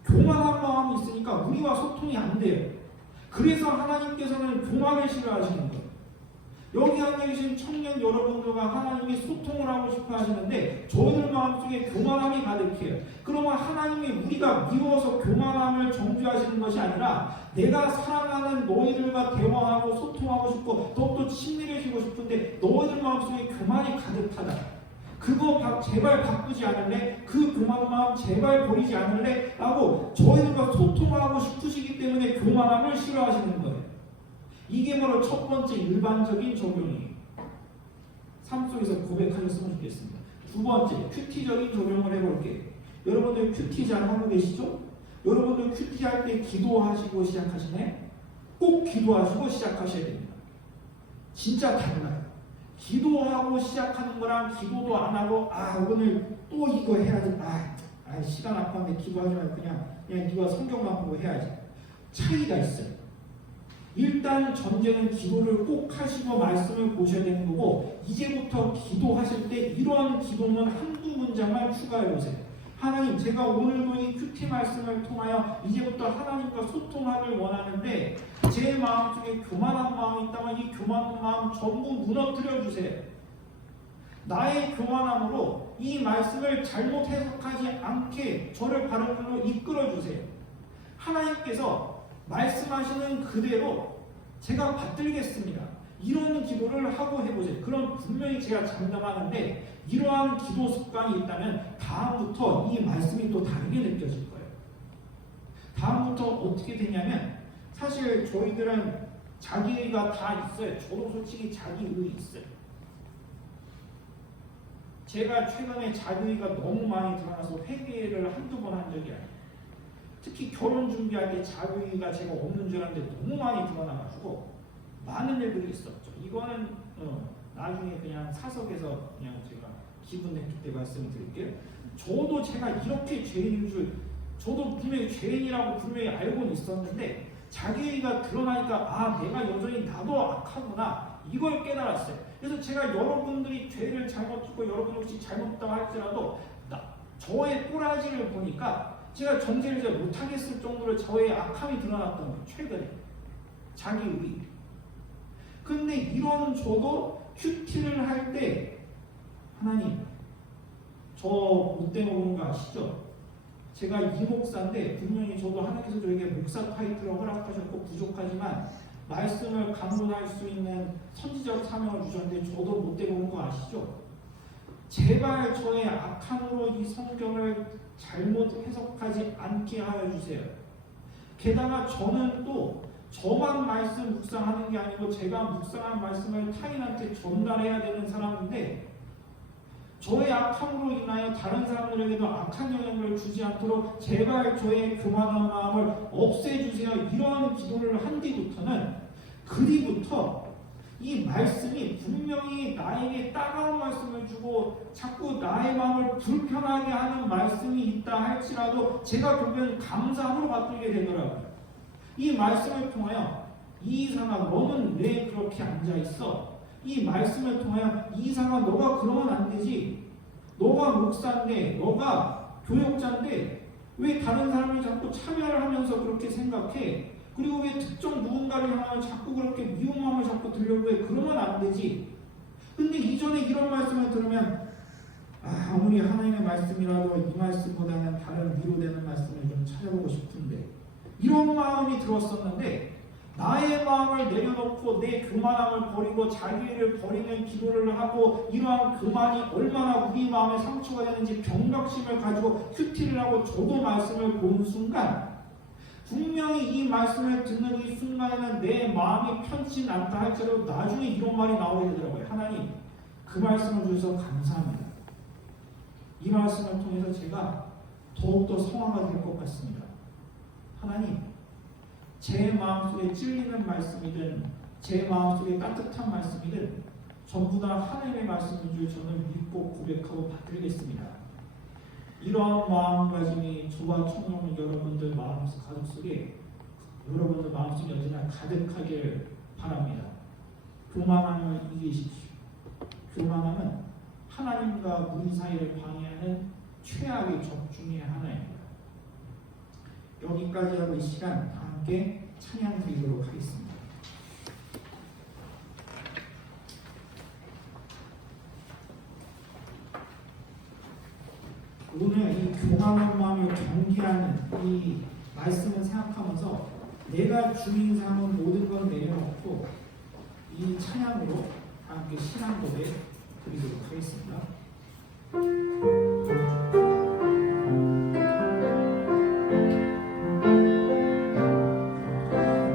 교만한 마음이 있으니까 우리와 소통이 안 돼요. 그래서 하나님께서는 교만을 싫어하시는 거예요. 여기 앉아 계신 청년 여러분들과 하나님이 소통을 하고 싶어 하시는데 저희들 마음속에 교만함이 가득해요. 그러면 하나님이 우리가 미워서 교만함을 정죄하시는 것이 아니라 내가 사랑하는 너희들과 대화하고 소통하고 싶고 더욱더 친밀해지고 싶은데 너희들 마음속에 교만이 가득하다. 그거 제발 바꾸지 않을래? 그 교만한 마음 제발 버리지 않을래? 라고 저희들과 소통하고 싶으시기 때문에 교만함을 싫어하시는 거예요. 이게 바로 첫 번째 일반적인 적용이에요. 삶 속에서 고백하셨으면 좋겠습니다. 두 번째 큐티적인 적용을 해볼게요. 여러분들 큐티 잘 하고 계시죠? 여러분들 큐티할 때 기도하시고 시작하시나요? 꼭 기도하시고 시작하셔야 됩니다. 진짜 달라요. 기도하고 시작하는 거랑 기도도 안 하고 오늘 또 이거 해야지 시간 아까운데 기도하지 말고 그냥 이거 성경만 보고 해야지. 차이가 있어요. 일단 전제는 기도를 꼭 하시고 말씀을 보셔야 되는 거고 이제부터 기도하실 때 이러한 기도는 한두 문장만 추가해 보세요. 하나님 제가 오늘도 이 큐티 말씀을 통하여 이제부터 하나님과 소통하길 원하는데 제 마음속에 교만한 마음이 있다면 이 교만한 마음 전부 무너뜨려 주세요. 나의 교만함으로 이 말씀을 잘못 해석하지 않게 저를 바른 길로 이끌어 주세요. 하나님께서 말씀하시는 그대로 제가 받들겠습니다. 이런 기도를 하고 해보세요. 그럼 분명히 제가 장담하는데 이러한 기도 습관이 있다면 다음부터 이 말씀이 또 다르게 느껴질 거예요. 다음부터 어떻게 되냐면 사실 저희들은 자기의가 다 있어요. 저도 솔직히 자기의 있어요. 제가 최근에 자기의가 너무 많이 드러나서 회개를 한두 번 한 적이 아니에요. 특히 결혼 준비할 때 자기의가 제가 없는 줄 알았는데 너무 많이 드러나가지고 많은 일들이 있었죠. 이거는 나중에 그냥 사석에서 그냥 제가 기분 냈을 때 말씀을 드릴게요. 저도 제가 이렇게 죄인인 줄, 저도 분명히 죄인이라고 분명히 알고는 있었는데 자기의가 드러나니까 아, 내가 여전히 나도 악하구나, 이걸 깨달았어요. 그래서 제가 여러분들이 죄를 잘못했고 여러분이 혹시 잘못했다고 할지라도 저의 꼬라지를 보니까 제가 정죄를 잘 못하겠을 정도로 저의 악함이 드러났던 거예요. 최근에 자기의. 근데 이런 저도 큐티를 할 때 하나님, 저 못된 거 보는 거 아시죠? 제가 이 목사인데 분명히 저도 하나님께서 저에게 목사 타이틀을 허락하셨고 부족하지만 말씀을 강론할 수 있는 선지적 사명을 주셨는데 저도 못된 거 보는 거 아시죠? 제발 저의 악함으로 이 성경을 잘못 해석하지 않게 하여 주세요. 게다가 저는 또 저만 말씀 묵상하는 게 아니고 제가 묵상한 말씀을 타인한테 전달해야 되는 사람인데 저의 악함으로 인하여 다른 사람들에게도 악한 영향을 주지 않도록 제발 저의 교만한 마음을 없애주세요. 이런 기도를 한 뒤부터는, 그뒤부터 이 말씀이 분명히 나에게 따가운 말씀을 주고 자꾸 나의 마음을 불편하게 하는 말씀이 있다 할지라도 제가 결국엔 감사함으로 바꾸게 되더라고요. 이 말씀을 통하여 이상아, 너는 왜 그렇게 앉아있어? 이 말씀을 통하여 이상아, 너가 그러면 안 되지. 너가 목사인데, 너가 교역자인데 왜 다른 사람이 자꾸 참여를 하면서 그렇게 생각해? 그리고 왜 특정 누군가를 향하여 자꾸 그렇게 미운 마음을 자꾸 들려고 해? 그러면 안 되지. 근데 이전에 이런 말씀을 들으면 아무리 하나님의 말씀이라도 이 말씀보다는 다른 위로되는 말씀을 좀 찾아보고 싶은데, 이런 마음이 들었었는데 나의 마음을 내려놓고 내 교만함을 버리고 자기를 버리는 기도를 하고 이러한 교만이 얼마나 우리 마음에 상처가 되는지 경각심을 가지고 큐티를 하고 저도 말씀을 보는 순간, 분명히 이 말씀을 듣는 이 순간에는 내 마음이 편치 않다 할지라도 나중에 이런 말이 나오게 되더라고요. 하나님, 그 말씀을 주셔서 감사합니다. 이 말씀을 통해서 제가 더욱더 성화가 될 것 같습니다. 하나님, 제 마음속에 찔리는 말씀이든 제 마음속에 따뜻한 말씀이든 전부 다 하나님의 말씀인 줄 저는 믿고 고백하고 받들겠습니다. 이러한 마음가짐이 저와 청년 여러분들 가족 속에, 여러분들 마음속에 언제나 가득하길 바랍니다. 교만함을 이기십시오. 교만함은 하나님과 우리 사이를 방해하는 최악의 적 중에 하나입니다. 여기까지 하고 이 시간 함께 찬양 드리도록 하겠습니다. 오늘 이 교만한 마음을 경계하는 이 말씀을 생각하면서 내가 주인 삼은 모든 걸 내려놓고 이 찬양으로 함께 신앙 고백 드리도록 하겠습니다.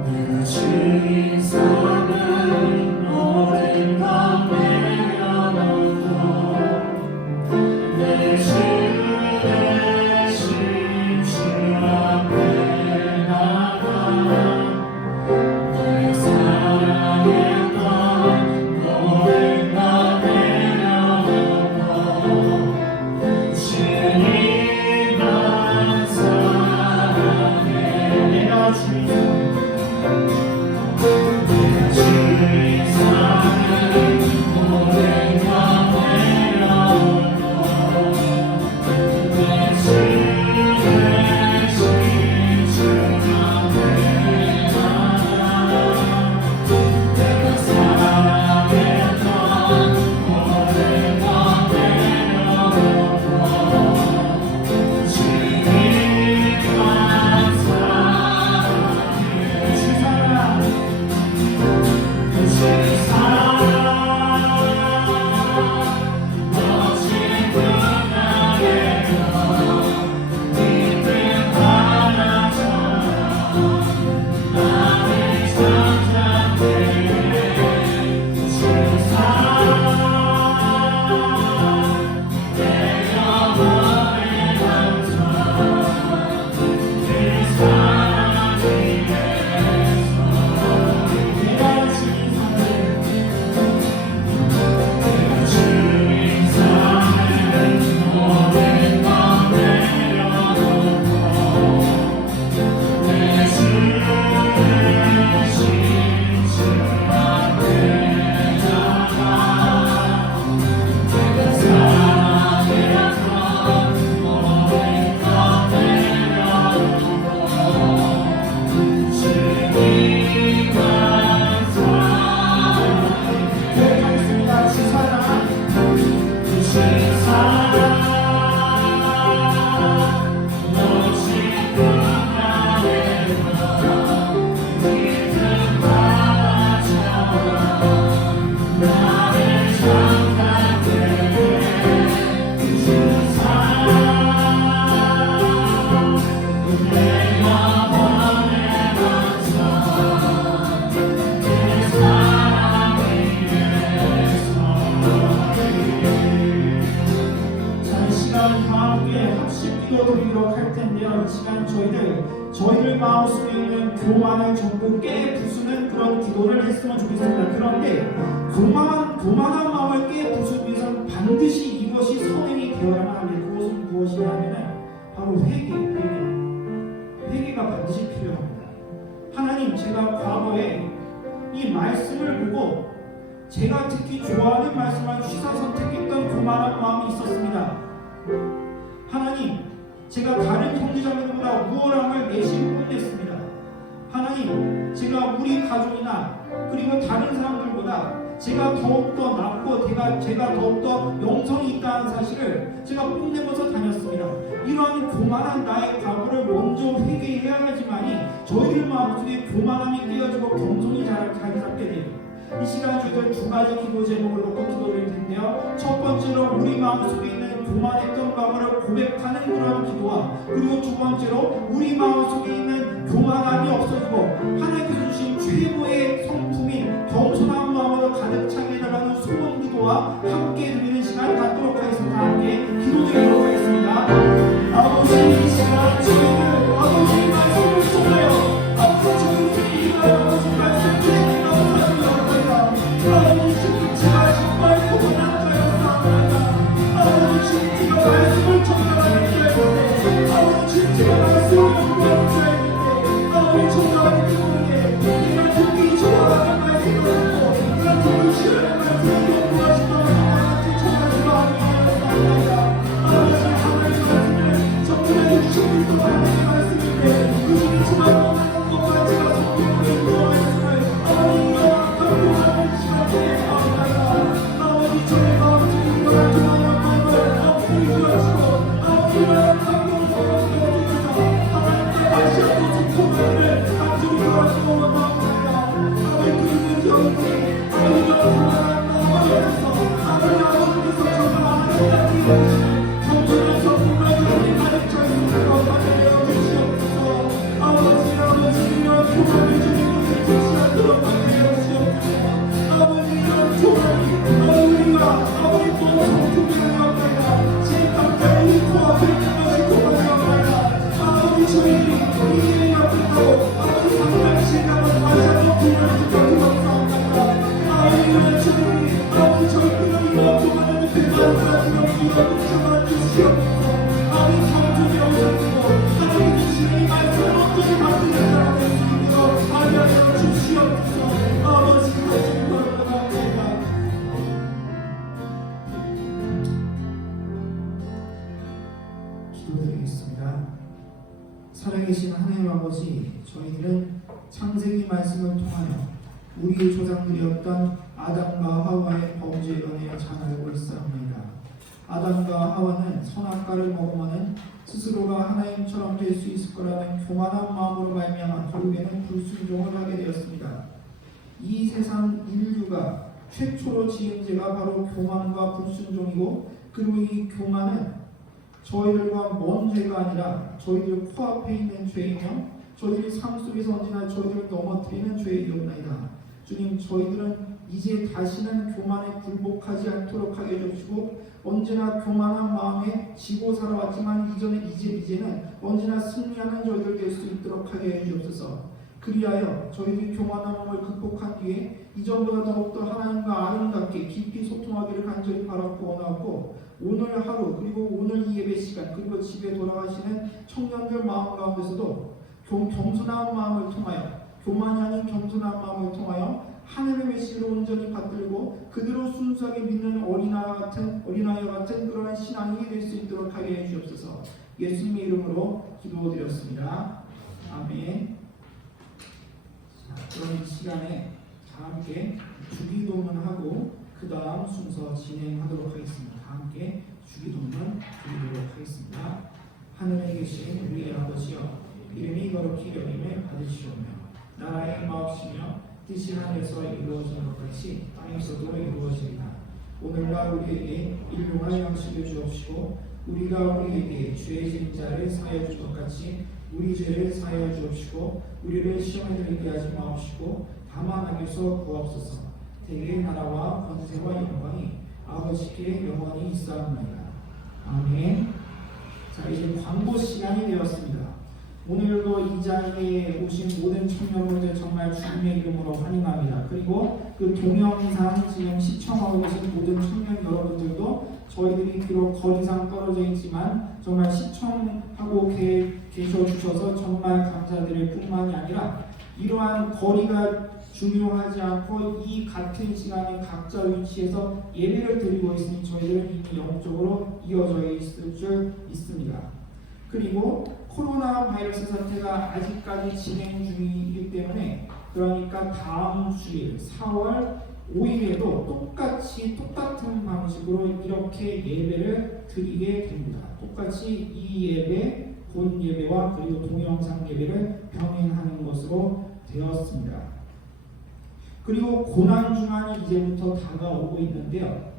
내가 주인 삼은 모든 것 내려놓고 내 주 대신 주 앞에 나가 내 사랑했던 모든 것 내려놓고 저희들 마음속에 있는 교만을 전부 깨부수는 그런 기도를 했으면 좋겠습니다. 그런데 교만한 마음을 깨부수기 위해서는 반드시 이것이 선행이 되어야만 합니다. 그것은 무엇이냐면은 바로 회개가 반드시 필요합니다. 하나님, 제가 과거에 이 말씀을 보고 제가 특히 좋아하는 말씀을 취사 선택했던 교만한 마음이 있었습니다. 하나님, 제가 다른 형제자매들보다 우월함을 내심 뽐냈습니다. 하나님, 제가 우리 가족이나 그리고 다른 사람들보다 제가 더욱더 낫고 제가 더욱더 영성이 있다는 사실을 제가 뽐내면서 다녔습니다. 이러한 교만한 나의 과거를 먼저 회개해야지만이 저희들 마음속에 교만함이 깨어지고 겸손이 자리 잡게 돼요. 이 시간 저희들 두 가지 기도 제목을 놓고 기도드릴 텐데요. 첫 번째로 우리 마음속에 있는 교만했던 과거를 고백하는 그런 기도와, 그리고 두 번째로 우리 마음속에 있는 교만함이 없어지고 하나님께서 주신 최고의 성품인 겸손한 마음으로 가득 차게 해달라는 소원 기도와 함께 드리는 시간 갖도록 하겠습니다. 함께 기도드리도록 하겠습니다. 아버지, 이 시간 저희들 아버지 말씀을 통하여 아버지 저희들이 아버지 말씀을 기도하옵나이다. 아버지 주님, 제가 정말 교만한 자였사옵나이다. 아버지 주님, 제가 말씀을 전달하는 자였는데, 아버지 주님, 제가 말씀을 공부하는 자였는데, 아버지 전달하기 때문에 내가 듣기 좋아하는 말씀을 듣고 내가 듣기 싫어하는 말씀을 공부하시고 나한테 정말 좋아하는 말씀이었사옵나이다. 아버지 하나님의 말씀을 전달해 주시고 있는 하나님의 말씀인데 그 중에 정말 원하는 것과 제가 성경을 인도하였으면 아버지가 감동하는 시간 되겠사옵나이다. 아버지 저의 마음속에 이러한 교만한 마음을 아버지 주시고 아버지가 감동을 주옵소서. 하나님께 다시 한번 성도를 간절히 구하시고 원하옵나이다. 아버지 그리고 저희들이 아버지가 교만한 마음을 위해서 아버지께서 정말 하나님께 겸손한 성품을 저희들이 가득 차 있는 것까지 되어 주시옵소서. 아버지 이런 교만을 주님께 주시 않도록 하여 주시옵소서. 아버지 이런 교만이 우리가 아버지 또 성품이 되었나이다. 지금 당장 이 코앞에 있는 것이 교만이었나이다. 아버지 저희들이 이 일이 없다고 아버지 당장 시간을 다시 한번 기회를 주옵소서. 아버지 이런 저희들이 아버지 저희들이 이런 교만을 대만하시는 주여 주시옵소서. 아버지 성품이 오셨고 하나님 주시는 이 말씀을 어떻게 받는 자가 될 수 있도록 알려주시옵소서. 아버지 하시는 것을 바랍니다. 기도드리겠습니다. 살아계신 하나님 아버지, 저희들은 창세기 말씀을 통하여 우리의 조상들이었던 아담과 하와의 범죄에 관하여 잘 알고 있사옵나이다. 아담과 하와는 선악과를 먹으면 스스로가 하나님처럼 될 수 있을 거라는 교만한 마음으로 말미암아 결국에는 불순종을 하게 되었습니다. 이 세상 인류가 최초로 지은 죄가 바로 교만과 불순종이고, 그리고 이 교만은 저희들과 먼 죄가 아니라 저희들 코앞에 있는 죄이며 저희들이 삶 속에서 언제나 저희들을 넘어뜨리는 죄이옵나이다. 주님, 저희들은 이제 다시는 교만에 굴복하지 않도록 하게 해주시고, 언제나 교만한 마음에 지고 살아왔지만 이제는 언제나 승리하는 저희들 될 수 있도록 하게 해주옵소서. 그리하여 저희들이 교만한 마음을 극복한 뒤에 이전보다 더욱더 하나님과 아름답게 깊이 소통하기를 간절히 바라고 원하고, 오늘 하루 그리고 오늘 이 예배 시간 그리고 집에 돌아가시는 청년들 마음 가운데서도 겸손한 마음을 통하여, 교만이 아닌 겸손한 마음을 통하여 하늘의 메시지를 온전히 받들고 그대로 순수하게 믿는 어린아이 같은 그러한 신앙이 될 수 있도록 하게 해주옵소서. 예수님의 이름으로 기도드렸습니다. 아멘. 자, 그럼 이 시간에 다 함께 주기도문 하고 그 다음 순서 진행하도록 하겠습니다. 다 함께 주기도문 드리도록 하겠습니다. 하늘에 계신 우리의 아버지여, 이름이 거룩히 여김을 받으시오며 나라의 마옵시며 뜻이 하늘에서 이루어지는 것 같이 땅에서도 이루어지리라. 오늘날 우리에게 일용할 양식을 주옵시고 우리가 우리에게 죄의 진 자를 사하여 줄 것 같이 우리 죄를 사하여 주옵시고 우리를 시험에 들게 하지 마옵시고 다만 악에서 구하옵소서. 대개의 나라와 권세와 영광이 아버지께 영원히 있사옵나이다. 아멘. 자, 이제 광고 시간이 되었습니다. 오늘도 이 자리에 오신 모든 청년분들 정말 주님의 이름으로 환영합니다. 그리고 그 동영상 지금 시청하고 계신 모든 청년 여러분들도 저희들이 비록 거리상 떨어져 있지만 정말 시청하고 계셔 주셔서 정말 감사드릴 뿐만이 아니라 이러한 거리가 중요하지 않고 이 같은 시간에 각자 위치에서 예배를 드리고 있으니 저희들은 이미 영적으로 이어져 있을 줄 있습니다. 그리고 코로나 바이러스 사태가 아직까지 진행 중이기 때문에 그러니까 다음 주일 4월 5일에도 똑같은 방식으로 이렇게 예배를 드리게 됩니다. 똑같이 이 예배, 본 예배와 그리고 동영상 예배를 병행하는 것으로 되었습니다. 그리고 고난주간이 이제부터 다가오고 있는데요.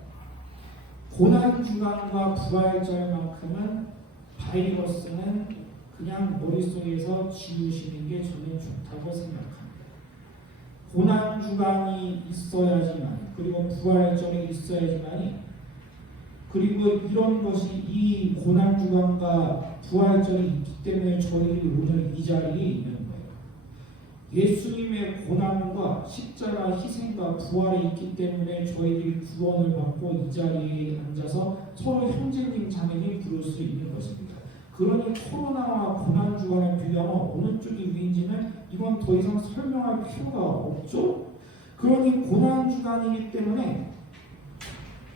고난주간과 부활절만큼은 바이러스는 그냥 머릿속에서 지우시는 게 저는 좋다고 생각합니다. 고난주간이 있어야지만 그리고 부활절이 있어야지만이 그리고 이런 것이 이 고난주간과 부활절이 있기 때문에 저희들이 오늘 이 자리에 있는 거예요. 예수님의 고난과 십자가 희생과 부활이 있기 때문에 저희들이 구원을 받고 이 자리에 앉아서 서로 형제님 자매님 부를 수 있는 것입니다. 그러니 코로나와 고난주간을 비교하면 어느 쪽이 위인지는 이건 더 이상 설명할 필요가 없죠. 그러니 고난주간이기 때문에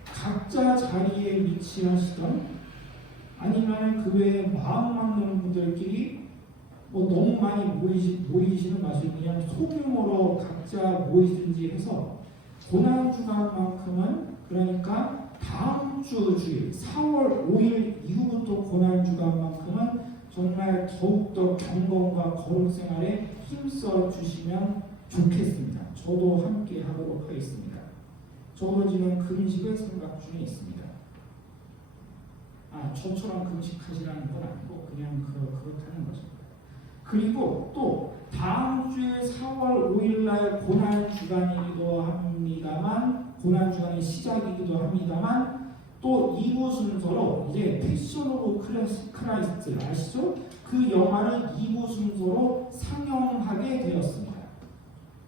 각자 자리에 위치하시던 아니면 그 외에 마음 맞는 분들끼리 너무 많이 모이시는 마시고 그냥 소규모로 각자 모이든지 해서 고난주간만큼은 그러니까 다음 주 주일 4월 5일 이후부터 고난주간만큼은 정말 더욱더 경건과 거룩 생활에 힘써 주시면 좋겠습니다. 저도 함께 하도록 하겠습니다. 저도 지금 금식을 생각 중에 있습니다. 저처럼 금식하시라는 건 아니고 그냥 그렇다는 거죠. 그리고 또 다음 주에 4월 5일날 고난주간이기도 합니다만 고난주간의 시작이기도 합니다만 또 2부 순서로 이제 패션 오브 크라이스트 아시죠? 그 영화를 2부 순서로 상영하게 되었습니다.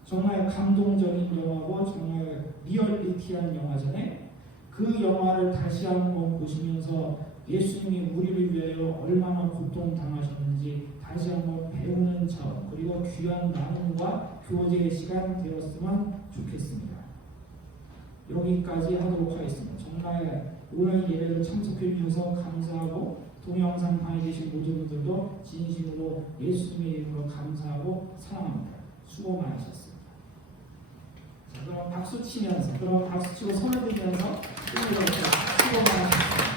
정말 감동적인 영화고 정말 리얼리티한 영화잖아요. 그 영화를 다시 한번 보시면서 예수님이 우리를 위하여 얼마나 고통당하셨는지 다시 한번 배우는 점 그리고 귀한 나눔과 교제의 시간 되었으면 좋겠습니다. 여기까지 하도록 하겠습니다. 정말 오늘 예배를 참석해 주셔서 감사하고 동영상 방에 계신 모든 분들도 진심으로 예수님의 이름으로 감사하고 사랑합니다. 수고 많으셨습니다. 자, 그럼 박수 치고 손을 들면서 수고 많으셨습니다.